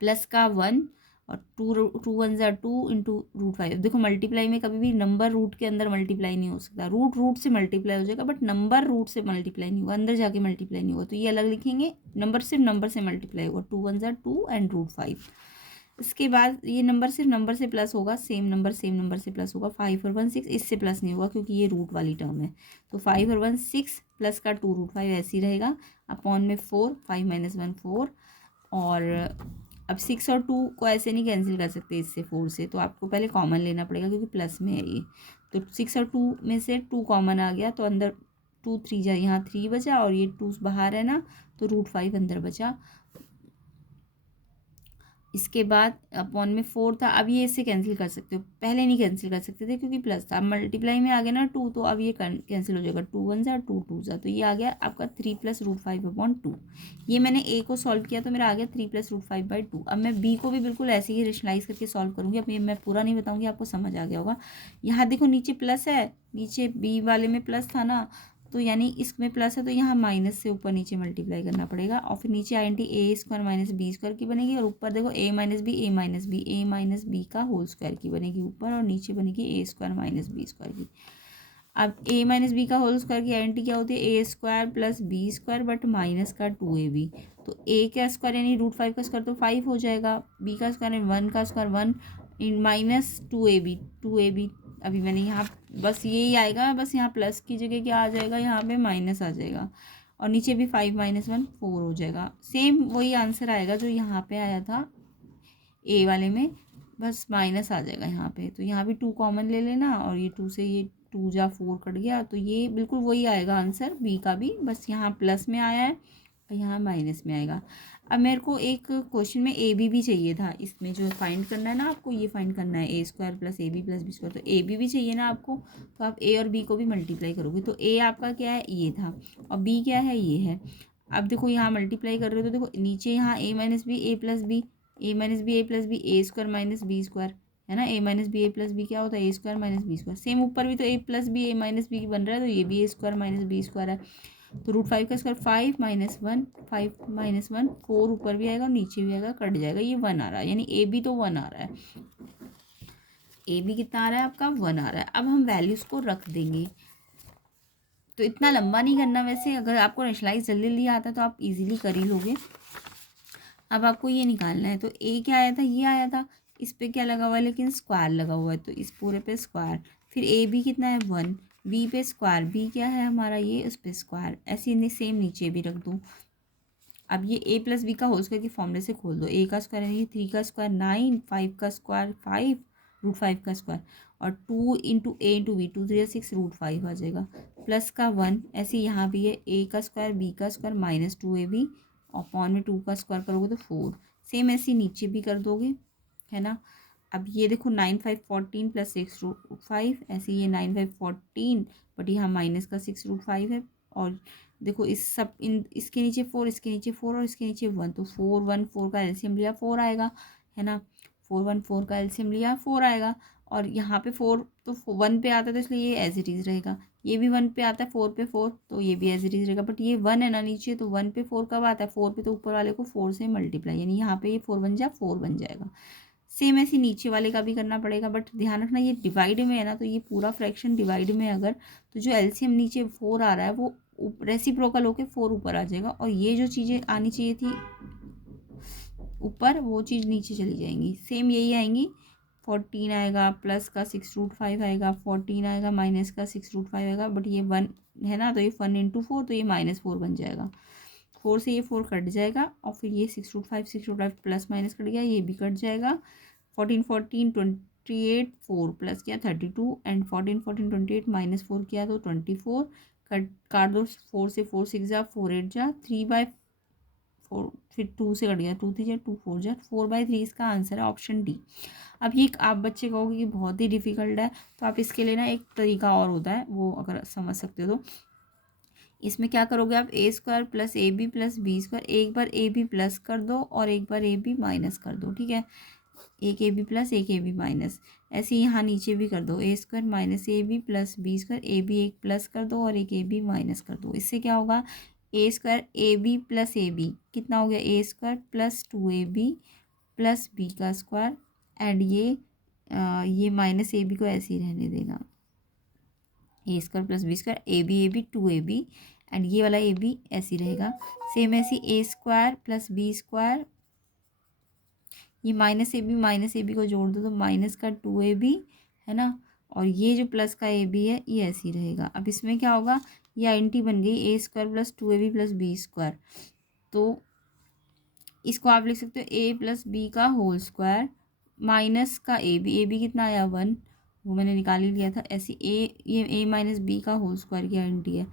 प्लस का 1 और 2 1 ज़ा 2 × √5। देखो मल्टीप्लाई में कभी भी नंबर रूट के अंदर मल्टीप्लाई नहीं हो सकता, रूट से मल्टीप्लाई हो जाएगा, बट नंबर रूट से मल्टीप्लाई नहीं होगा, अंदर जाके मल्टीप्लाई नहीं होगा, तो ये अलग लिखेंगे, नंबर सिर्फ नंबर से मल्टीप्लाई होगा, 2 1 ज़ा 2 एंड √5। इसके बाद ये नंबर सिर्फ नंबर से प्लस होगा, सेम नंबर से प्लस होगा, 5 और 1 6, इससे प्लस नहीं होगा क्योंकि ये रूट वाली टर्म है, तो 5 और 1 6 प्लस का 2 √5 ऐसे ही रहेगा, अपॉन में 4, 5 - 1 4। और अब 6 और 2 को ऐसे नहीं कैंसिल कर सकते इससे 4 से, तो आपको पहले कॉमन लेना पड़ेगा क्योंकि प्लस में है ये। तो 6 और 2 में से 2 कॉमन आ गया, तो अंदर 2 3 जा, यहाँ 3 बचा और ये 2 बाहर है ना, तो √5 अंदर बचा। इसके बाद अपॉन में 4 था, अब ये इससे कैंसिल कर सकते हो, पहले नहीं कैंसिल कर सकते थे क्योंकि प्लस था। अब मल्टीप्लाई में आ गया ना 2, तो अब ये कैंसिल हो जाएगा, 2 1 जा 2 2 जा, तो ये आ गया आपका 3 + √5/2। ये मैंने ए को सॉल्व किया तो मेरा आ गया 3 + √5/2। अब मैं बी को भी बिल्कुल ऐसे ही रेशनलाइज करके सॉल्व करूँगी। अब ये मैं पूरा नहीं बताऊँगी, आपको समझ आ गया होगा। यहाँ देखो नीचे प्लस है, नीचे बी वाले में प्लस था ना, तो यानी इसमें प्लस है तो यहाँ माइनस से ऊपर नीचे मल्टीप्लाई करना पड़ेगा, और फिर नीचे आइडेंटी a² - b² की बनेगी, और ऊपर देखो a - b a - b का होल स्क्वायर की बनेगी ऊपर, और नीचे बनेगी a² - b² की। अब a - b का होल स्क्वायर की आइडेंटी क्या होती है, a² + b² बट माइनस का 2ab। तो a का स्क्वायर यानी √5 का स्क्वायर तो 5 हो जाएगा, b का स्क्वायर 1 का स्क्वायर 1 माइनस 2ab। अभी मैंने यहाँ बस यही आएगा, बस यहाँ प्लस की जगह क्या आ जाएगा, यहाँ पे माइनस आ जाएगा, और नीचे भी 5 - 1 4 हो जाएगा। सेम वही आंसर आएगा जो यहाँ पे आया था ए वाले में, बस माइनस आ जाएगा यहाँ पे। तो यहाँ भी 2 कॉमन ले लेना, और ये 2 से ये 2 जा 4 कट गया, तो ये बिल्कुल वही आएगा आंसर बी का भी, बस यहाँ प्लस में आया है और यहाँ माइनस में आएगा। अब मेरे को एक क्वेश्चन में ए बी भी चाहिए था, इसमें जो फाइंड करना है ना आपको, ये फाइंड करना है a² + ab + b², तो ए बी भी चाहिए ना आपको, तो आप ए और बी को भी मल्टीप्लाई करोगे, तो ए आपका क्या है, ये था, और बी क्या है, ये है। अब देखो यहाँ मल्टीप्लाई कर रहे हो तो देखो नीचे यहाँ a - b a + b a - b a² - b² है ना, a - b a + b क्या होता है, a² - b²। सेम ऊपर भी तो a + b a - b बन रहा है, तो ये भी a² - b² है। तो √5 का स्क्वायर 5 - 1 5 - 1 4 ऊपर भी आएगा और नीचे भी आएगा, कट जाएगा, ये 1 आ रहा है, यानी ए बी तो 1 आ रहा है। ए बी कितना आ रहा है आपका, 1 आ रहा है। अब हम वैल्यूज़ को रख देंगे, तो इतना लंबा नहीं करना, वैसे अगर आपको रेशनलाइज जल्दी जल्दी आता है तो आप इजीली कर ही लोगे। अब आपको ये निकालना है, तो ए क्या आया था, ये आया था, इस पे क्या लगा हुआ है, लेकिन स्क्वायर लगा हुआ है, तो इस पूरे पे स्क्वायर। फिर ए बी कितना है 1, बी पे स्क्वायर, बी क्या है हमारा ये, उस पे स्क्वायर, ऐसे ही सेम नीचे भी रख दूँ। अब ये a + b का होल स्क्वायर की फॉर्मूले से खोल दो, a का स्क्वायर यानी 3 का स्क्वायर 9, 5 का स्क्वायर 5, √5 का स्क्वायर, और 2 × a × b 2 3 6 √5 आ जाएगा, प्लस का 1, ऐसे यहाँ भी है a का स्क्वायर b का स्क्वायर माइनस 2ab, और अपॉन में 2 का स्क्वायर करोगे तो 4, सेम ऐसे नीचे भी कर दोगे, है ना। अब ये देखो 9 5 14 + 6 √5, ऐसे ये 9 5 14, बट यहाँ माइनस का 6 √5 है, और देखो इस सब इन इसके नीचे 4, इसके नीचे 4 और इसके नीचे 1, तो 4 1 4 का एलसीएम लिया 4 आएगा, है ना। 4 1 4 का एलसीएम लिया 4 आएगा, और यहाँ पे 4 तो 1 पे आता है, तो इसलिए ये एज इट इज़ रहेगा। ये भी 1 पे आता है, 4 पे 4, तो ये भी एज इट इज़ रहेगा, बट ये 1 है ना नीचे, तो 1 पे 4 कब आता है, 4 पे तो ऊपर वाले को 4 से मल्टीप्लाई, यानी यहाँ पे ये 4 बन जा 4 बन जाएगा। सेम ऐसे नीचे वाले का भी करना पड़ेगा, बट ध्यान रखना ये डिवाइड में है ना, तो ये पूरा फ्रैक्शन डिवाइड में अगर, तो जो एलसीएम नीचे 4 आ रहा है वो रेसिप्रोकल होके 4 ऊपर आ जाएगा, और ये जो चीज़ें आनी चाहिए थी ऊपर वो चीज़ नीचे चली जाएंगी, सेम यही आएंगी। 14 आएगा, प्लस का 6 √5 आएगा, 14 आएगा, माइनस का 6 √5 आएगा, बट ये 1 है ना, तो ये 1 × 4, तो ये -4 बन जाएगा, 4 से ये 4 कट जाएगा, और फिर ये 6 √5 6 √5 प्लस माइनस कट गया, ये भी कट जाएगा। 14 14 28 4 प्लस किया 32, एंड 14 14 28 -4 किया तो 24, कट काट दो, 4 से 4 6 जा 4 8 जा 3/4, फिर 2 से कट गया, 2 3 जा 2 4 जा 4/3, इसका आंसर है ऑप्शन डी। अब ये आप बच्चे कहोगे कि बहुत ही डिफिकल्ट है, तो आप इसके लिए ना एक तरीका और होता है, वो अगर समझ सकते हो तो इसमें क्या करोगे आप, a² + ab + b², एक बार ए बी प्लस कर दो और एक बार ए बी माइनस कर दो, ठीक है, एक ए बी प्लस एक ए बी माइनस, ऐसे ही यहाँ नीचे भी कर दो, a² - ab + b², A B एक प्लस कर दो और एक ए बी माइनस कर दो, इससे क्या होगा, a² ab + ab कितना हो गया, a² + 2ab + b का स्क्वायर, एंड ये माइनस ए बी को ऐसे ही रहने देना, a² + b² A B 2ab, and ये वाला ए बी ऐसे ही रहेगा, सेम ऐसी a² + b², ये माइनस ए बी को जोड़ दो तो माइनस का 2ab, है ना, और ये जो प्लस का ए बी है ये ऐसे ही रहेगा। अब इसमें क्या होगा, ये आइडेंटिटी बन गई a² + 2ab + b², तो इसको आप लिख सकते हो a + b का होल स्क्वायर माइनस का ए बी कितना आया 1, वो मैंने निकाल ही लिया था, ऐसे ये a - b का होल स्क्वायर की आइडेंटिटी है,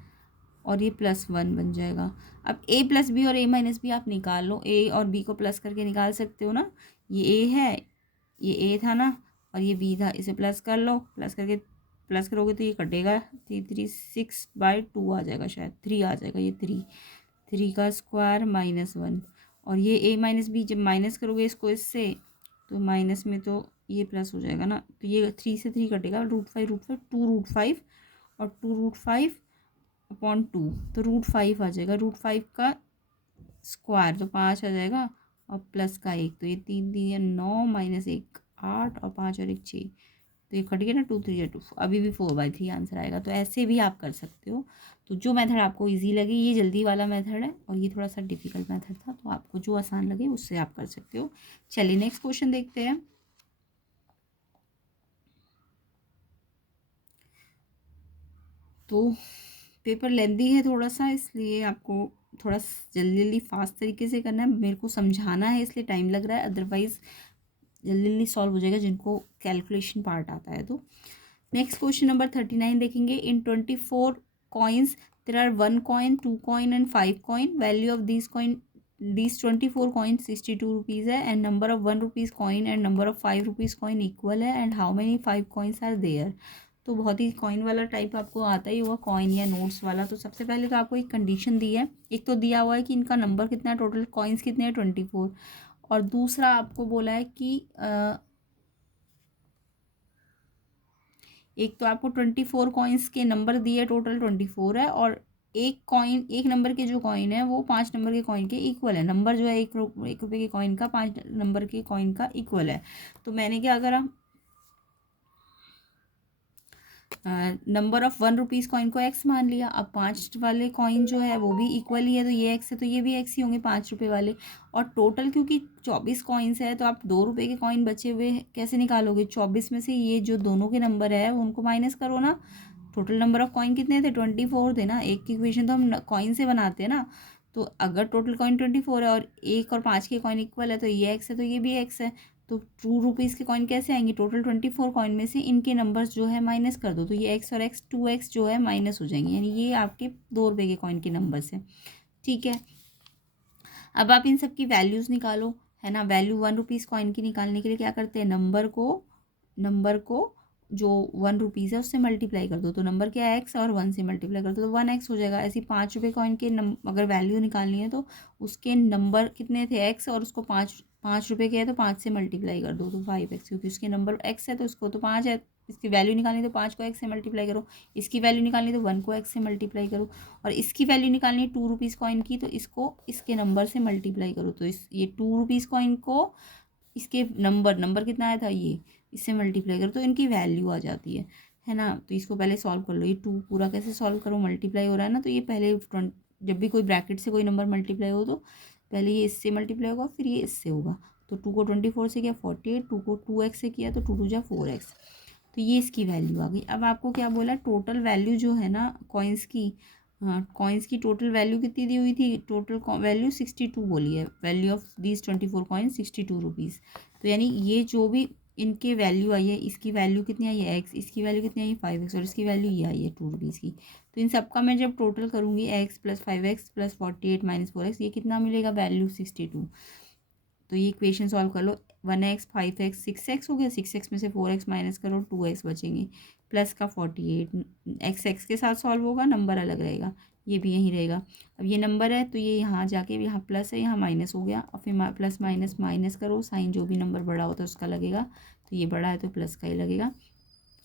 और ये +1 बन जाएगा। अब a प्लस बी और a माइनस बी आप निकाल लो, a और b को प्लस करके निकाल सकते हो ना। ये a है, ये a था ना, और ये b था, इसे प्लस कर लो, प्लस करके प्लस करोगे तो ये कटेगा, 336/2 आ जाएगा, शायद 3 आ जाएगा, ये 3 का स्क्वायर -1। और ये a माइनस बी जब माइनस करोगे इसको इससे, तो माइनस में तो ये प्लस हो जाएगा ना, तो ये 3 से 3 कटेगा, √5 2√5 और 2√5/2, तो √5 आ जाएगा, √5 का स्क्वायर तो 5 आ जाएगा, और प्लस का 1, तो ये 3 3 या 9 -1 8 और 5 और 1 6, तो ये कट गया ना, 2 3 या 2, अभी भी 4/3 आंसर आएगा। तो ऐसे भी आप कर सकते हो। तो जो मेथड आपको इजी लगे, ये जल्दी वाला मेथड है, और ये थोड़ा सा डिफिकल्ट मेथड था, तो आपको जो आसान लगे उससे आप कर सकते हो। चलिए नेक्स्ट क्वेश्चन देखते हैं। तो पेपर लेंदी है थोड़ा सा, इसलिए आपको थोड़ा जल्दी जल्दी फास्ट तरीके से करना है, मेरे को समझाना है इसलिए टाइम लग रहा है, अदरवाइज़ जल्दी जल्दी सॉल्व हो जाएगा जिनको कैलकुलेशन पार्ट आता है। तो नेक्स्ट क्वेश्चन नंबर 39 देखेंगे। In 24 coins there are 1 coin 2 coin and 5 coin, value of these 24 coin 62 rupees है, and number of 1 rupees coin and number of 5 rupees coin equal है, and how many 5 coins are there. तो बहुत ही coin वाला type आपको आता ही होगा, coin या notes वाला। तो सबसे पहले तो आपको एक कंडीशन दी है, एक तो दिया हुआ है कि इनका नंबर कितना है, टोटल कॉइन्स कितने हैं 24, और दूसरा आपको बोला है कि एक तो आपको 24 कॉइन्स के नंबर दिए, टोटल 24 है, और एक नंबर के जो कॉइन है वो 5 नंबर के कॉइन के इक्वल है, नंबर जो है 1 रुपये के कॉइन का 5 नंबर के कॉइन का इक्वल है। तो मैंने क्या करा, नंबर ऑफ 1 रुपीज़ कॉइन को x मान लिया। अब 5 वाले कॉइन जो है वो भी इक्वल ही है, तो ये x है तो ये भी x ही होंगे 5 रुपये वाले। और टोटल क्योंकि 24 कॉइन्स है, तो आप 2 रुपये के कॉइन बचे हुए कैसे निकालोगे, 24 में से ये जो दोनों के नंबर है उनको माइनस करो ना। टोटल नंबर ऑफ कॉइन कितने थे, 24 थे ना। एक की इक्वेशन तो हम कॉइन से बनाते हैं ना। तो अगर टोटल कॉइन 24 है और 1 और 5 के कॉइन इक्वल है, तो ये x है तो ये भी x है। तो 2 रुपीज़ के कॉइन कैसे आएंगे, टोटल 24 कॉइन में से इनके नंबर्स जो है माइनस कर दो, तो ये x और x 2x जो है माइनस हो जाएंगे, यानी ये आपके 2 रुपये के कॉइन के नंबर्स हैं। ठीक है, अब आप इन सब की वैल्यूज़ निकालो, है ना। वैल्यू 1 रुपीज़ कॉइन की निकालने के लिए क्या करते हैं, नंबर को जो 1 रुपीज़ है उससे मल्टीप्लाई कर दो, तो नंबर क्या है x, और 1 से मल्टीप्लाई कर दो तो 1x हो जाएगा। ऐसे 5 रुपये कॉइन के अगर वैल्यू निकालनी है तो उसके नंबर कितने थे x, और उसको 5 रुपये के है तो 5 से मल्टीप्लाई कर दो, तो 5x, क्योंकि उसके नंबर x है तो उसको तो 5 है। इसकी वैल्यू निकालनी तो 5 को x से मल्टीप्लाई करो, इसकी वैल्यू निकालनी तो 1 को x से मल्टीप्लाई करो, और इसकी वैल्यू निकालनी है 2 रुपीज़ कॉइन की, तो इसको इसके नंबर से मल्टीप्लाई करो। तो ये 2 रुपीज़ कॉइन को इसके नंबर कितना आया था, ये इससे मल्टीप्लाई करो तो इनकी वैल्यू आ जाती है ना। तो इसको पहले सॉल्व कर लो। ये 2 पूरा कैसे सॉल्व करो, मल्टीप्लाई हो रहा है ना, तो ये पहले जब भी कोई ब्रैकेट से कोई नंबर मल्टीप्लाई हो तो पहले ये इससे मल्टीप्लाई होगा, फिर ये इससे होगा। तो 2 को 24 से किया 48, 2 को 2x से किया तो 2 2 जा 4x, तो ये इसकी वैल्यू आ गई। अब आपको क्या बोला, टोटल वैल्यू जो है ना कॉइन्स की, हाँ कॉइन्स की टोटल वैल्यू कितनी दी हुई थी, टोटल वैल्यू 62 बोली है, value of these 24 coin 62 rupees. तो यानी ये जो भी इनके वैल्यू आई है, इसकी वैल्यू कितनी आई है x, इसकी वैल्यू कितनी आई है 5x, और इसकी वैल्यू ये आई है 2 रुपीज़ की। तो इन सबका मैं जब टोटल करूँगी x + 5x + 48 - 4x, ये कितना मिलेगा, वैल्यू 62। तो ये इक्वेशन सॉल्व कर लो, 1x 5x 6x हो गया, 6x में से 4x माइनस करो 2x बचेंगे, प्लस का 48, x के साथ सॉल्व होगा, नंबर अलग रहेगा, ये भी यहीं रहेगा। अब ये नंबर है तो ये यहाँ जाके यहाँ प्लस है, यहाँ माइनस हो गया, और फिर प्लस माइनस माइनस करो, साइन जो भी नंबर बड़ा होता है उसका लगेगा, तो ये बड़ा है तो प्लस का ही लगेगा।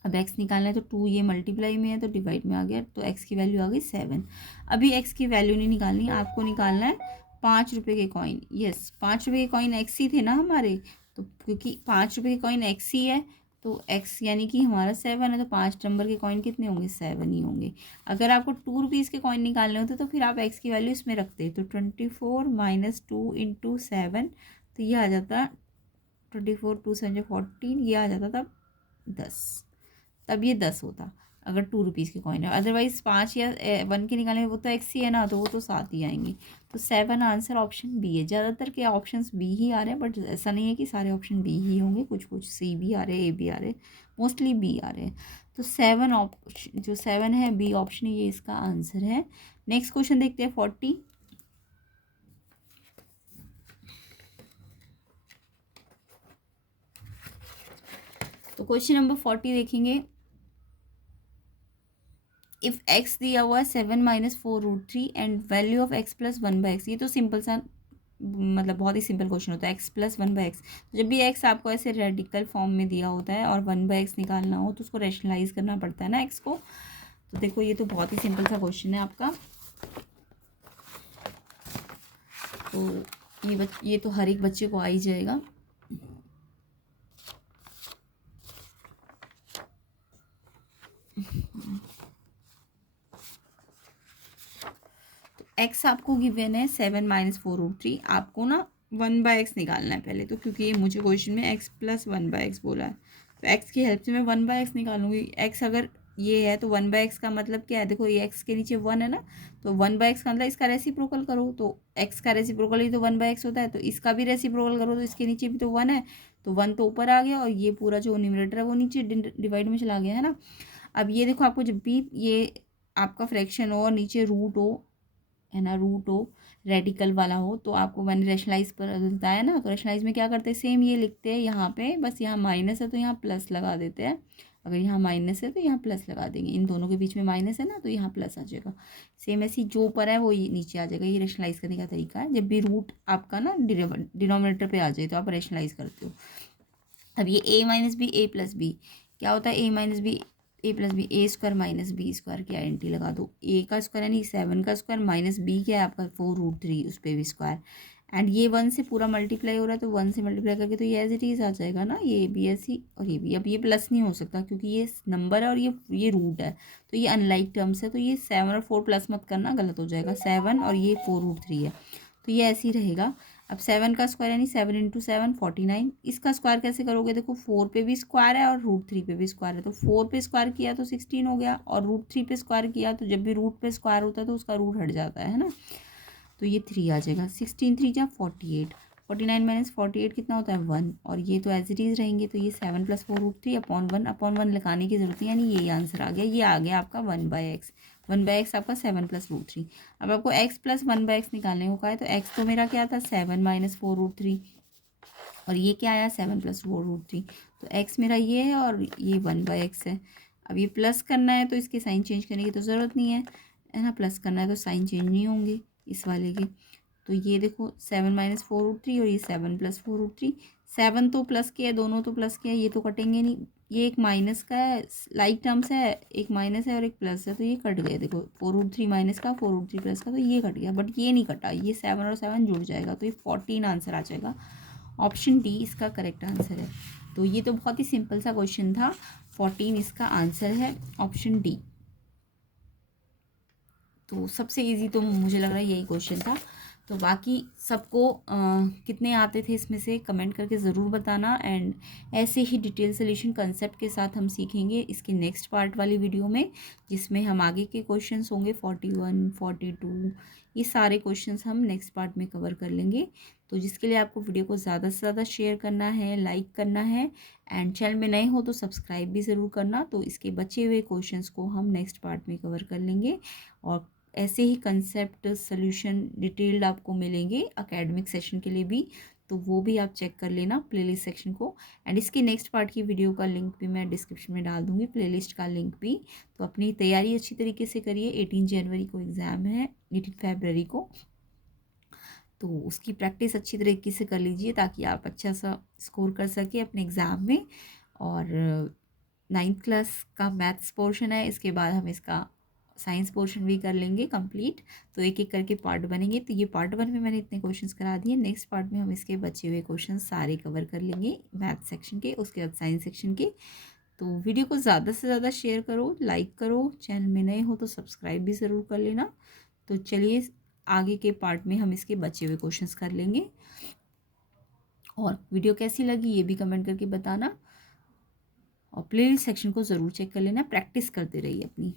अब x निकालना है तो 2 ये मल्टीप्लाई में है तो डिवाइड में आ गया, तो x की वैल्यू आ गई 7। अभी x की वैल्यू नहीं निकालनी, आपको निकालना है 5 रुपये के कॉइन। यस, 5 रुपये के कॉइन x ही थे ना हमारे, तो क्योंकि 5 रुपये के कॉइन x ही है तो x यानी कि हमारा 7 है, तो 5 नंबर के कॉइन कितने होंगे, 7 ही होंगे। अगर आपको 2 रुपीज़ के कॉइन निकालने होते तो फिर आप x की वैल्यू इसमें रखते, तो 24 - 2 × 7, तो ये आ जाता 24 2 7 14, ये आ जाता था 10, तब ये 10 होता। अगर 2 रुपीज़ के कॉइन है। अदरवाइज़ 5 या 1 के निकालेंगे वो तो एक्स ही है ना, तो वो तो 7 ही आएंगे। तो 7 आंसर ऑप्शन बी है। ज़्यादातर के ऑप्शंस बी ही आ रहे हैं, बट ऐसा नहीं है कि सारे ऑप्शन बी ही होंगे, कुछ कुछ सी भी आ रहे हैं, ए भी आ रहे हैं, मोस्टली बी आ रहे हैं। तो 7 ऑप्शन, जो 7 है बी ऑप्शन, ये इसका आंसर है। नेक्स्ट क्वेश्चन देखते हैं 40। तो क्वेश्चन नंबर 40 देखेंगे। इफ एक्स दिया हुआ है 7 - 4√3 and value of x plus 1/x। ये तो सिंपल सा, मतलब बहुत ही सिंपल क्वेश्चन होता है। एक्स प्लस 1/x, जब भी एक्स आपको ऐसे रेडिकल फॉर्म में दिया होता है और 1/x निकालना हो तो उसको रैशनलाइज करना पड़ता है ना एक्स को। तो देखो ये तो बहुत ही सिंपल सा क्वेश्चन है आपका। तो ये तो हर एक बच्चे को आ ही जाएगा। एक्स आपको गिवन है 7 - 4√3। आपको ना 1/x निकालना है पहले तो, क्योंकि ये मुझे क्वेश्चन में एक्स प्लस 1/x बोला है, तो एक्स की हेल्प से मैं 1/x निकालूंगी। एक्स अगर ये है तो 1/x का मतलब क्या है, देखो ये एक्स के नीचे 1 है ना, तो 1/x का मतलब इसका रेसिप्रोकल करो, तो एक्स का रेसिप्रोकल ही तो 1/x होता है, तो इसका भी रेसिप्रोकल करो, तो इसके नीचे भी तो 1 है, तो 1 तो ऊपर आ गया और ये पूरा जो न्यूमरेटर है वो नीचे डिवाइड में चला गया है ना। अब ये देखो, आपको जब भी ये आपका फ्रैक्शन हो और नीचे रूट हो, है ना, रूट हो, रेडिकल वाला हो, तो आपको मैंने रैशनलाइज पर बताया ना, तो रैशनलाइज में क्या करते हैं, सेम ये लिखते हैं यहाँ पे, बस यहाँ माइनस है तो यहाँ प्लस लगा देते हैं। अगर यहाँ माइनस है तो यहाँ प्लस लगा देंगे, इन दोनों के बीच में माइनस है ना, तो यहाँ प्लस आ जाएगा। सेम ऐसी जो ऊपर है वो ये नीचे आ जाएगा। ये रैशनलाइज करने का तरीका है। जब भी रूट आपका ना डिनोमिनेटर पे आ जाए तो आप रैशनलाइज करते हो। अब ये a - b a+b क्या होता है, a - b a+b² की आइडेंटिटी लगा दो। a का स्क्वायर यानी 7 का स्क्वायर माइनस b क्या है आपका 4√3, उस पर भी स्क्वायर, एंड ये 1 से पूरा मल्टीप्लाई हो रहा है, तो 1 से मल्टीप्लाई करके तो ये एज इट इज आ जाएगा ना, ये बी ऐसी और ये भी। अब ये प्लस नहीं हो सकता क्योंकि ये नंबर है और ये रूट है, तो ये अनलाइक टर्म्स है, तो ये 7 और 4 प्लस मत करना, गलत हो जाएगा। 7 और ये 4√3 है, तो ये ऐसे ही रहेगा। अब 7 का स्क्वायर यानी 7 × 7 49। इसका स्क्वायर कैसे करोगे, देखो 4 पे भी स्क्वायर है और √3 पे भी स्क्वायर है, तो 4 पे स्क्वायर किया तो 16 हो गया, और √3 पे स्क्वायर किया तो जब भी रूट पे स्क्वायर होता है तो उसका रूट हट जाता है ना, तो ये 3 आ जाएगा। 16 3 जा 48, 49 - 48 कितना होता है 1, और ये तो एज इट इज़ रहेंगे, तो ये 7 + 4√3 अपॉन 1 लगाने की जरूरत नहीं, यानी ये आंसर आ गया। ये आ गया आपका 1/x। 1/x आपका 7 + √3। अब आपको x + 1/x निकालने को कहा है, तो x तो मेरा क्या था 7 - 4√3, और ये क्या आया 7 + 4√3, तो x मेरा ये है और ये 1/x है। अब ये प्लस करना है तो इसके साइन चेंज करने की तो ज़रूरत नहीं है ना, प्लस करना है तो साइन चेंज नहीं होंगे इस वाले के। तो ये देखो 7 - 4√3 और ये 7 + 4√3, 7 तो प्लस किया है, दोनों तो प्लस किया है, ये तो कटेंगे नहीं। ये एक माइनस का है, लाइक टर्म्स है, एक माइनस है और एक प्लस है, तो ये कट गए। देखो 4√3 माइनस का, 4√3 प्लस का, तो ये कट गया, बट ये नहीं कटा, ये 7 और 7 जुड़ जाएगा, तो ये 14 आंसर आ जाएगा। ऑप्शन डी इसका करेक्ट आंसर है। तो ये तो बहुत ही सिंपल सा क्वेश्चन था, 14 इसका आंसर है, ऑप्शन डी। तो सबसे इजी तो मुझे लग रहा है यही क्वेश्चन था। तो बाकी सबको कितने आते थे इसमें से कमेंट करके ज़रूर बताना, एंड ऐसे ही डिटेल सोल्यूशन कंसेप्ट के साथ हम सीखेंगे इसके नेक्स्ट पार्ट वाली वीडियो में, जिसमें हम आगे के क्वेश्चंस होंगे 41 42, ये सारे क्वेश्चंस हम नेक्स्ट पार्ट में कवर कर लेंगे। तो जिसके लिए आपको वीडियो को ज़्यादा से ज़्यादा शेयर करना है, लाइक करना है, एंड चैनल में नए हो तो सब्सक्राइब भी ज़रूर करना। तो इसके बचे हुए क्वेश्चंस को हम नेक्स्ट पार्ट में कवर कर लेंगे, और ऐसे ही कंसेप्ट सॉल्यूशन डिटेल्ड आपको मिलेंगे एकेडमिक सेशन के लिए भी, तो वो भी आप चेक कर लेना प्लेलिस्ट सेक्शन को। एंड इसके नेक्स्ट पार्ट की वीडियो का लिंक भी मैं डिस्क्रिप्शन में डाल दूँगी, प्लेलिस्ट का लिंक भी। तो अपनी तैयारी अच्छी तरीके से करिए, 18 जनवरी को एग्ज़ाम है, 18 फरवरी को, तो उसकी प्रैक्टिस अच्छी तरीके से कर लीजिए ताकि आप अच्छा सा स्कोर कर सके अपने एग्ज़ाम में। और 9th क्लास का मैथ्स पोर्शन है, इसके बाद हम इसका साइंस पोर्शन भी कर लेंगे कंप्लीट। तो एक एक करके पार्ट बनेंगे, तो ये पार्ट 1 में मैंने इतने क्वेश्चंस करा दिए, नेक्स्ट पार्ट में हम इसके बचे हुए क्वेश्चन सारे कवर कर लेंगे मैथ सेक्शन के, उसके बाद साइंस सेक्शन के। तो वीडियो को ज़्यादा से ज़्यादा शेयर करो, लाइक करो, चैनल में नए हो तो सब्सक्राइब भी ज़रूर कर लेना। तो चलिए आगे के पार्ट में हम इसके बचे हुए क्वेश्चंस कर लेंगे, और वीडियो कैसी लगी ये भी कमेंट करके बताना। और प्लेलिस्ट सेक्शन को ज़रूर चेक कर लेना, प्रैक्टिस करते रहिए अपनी।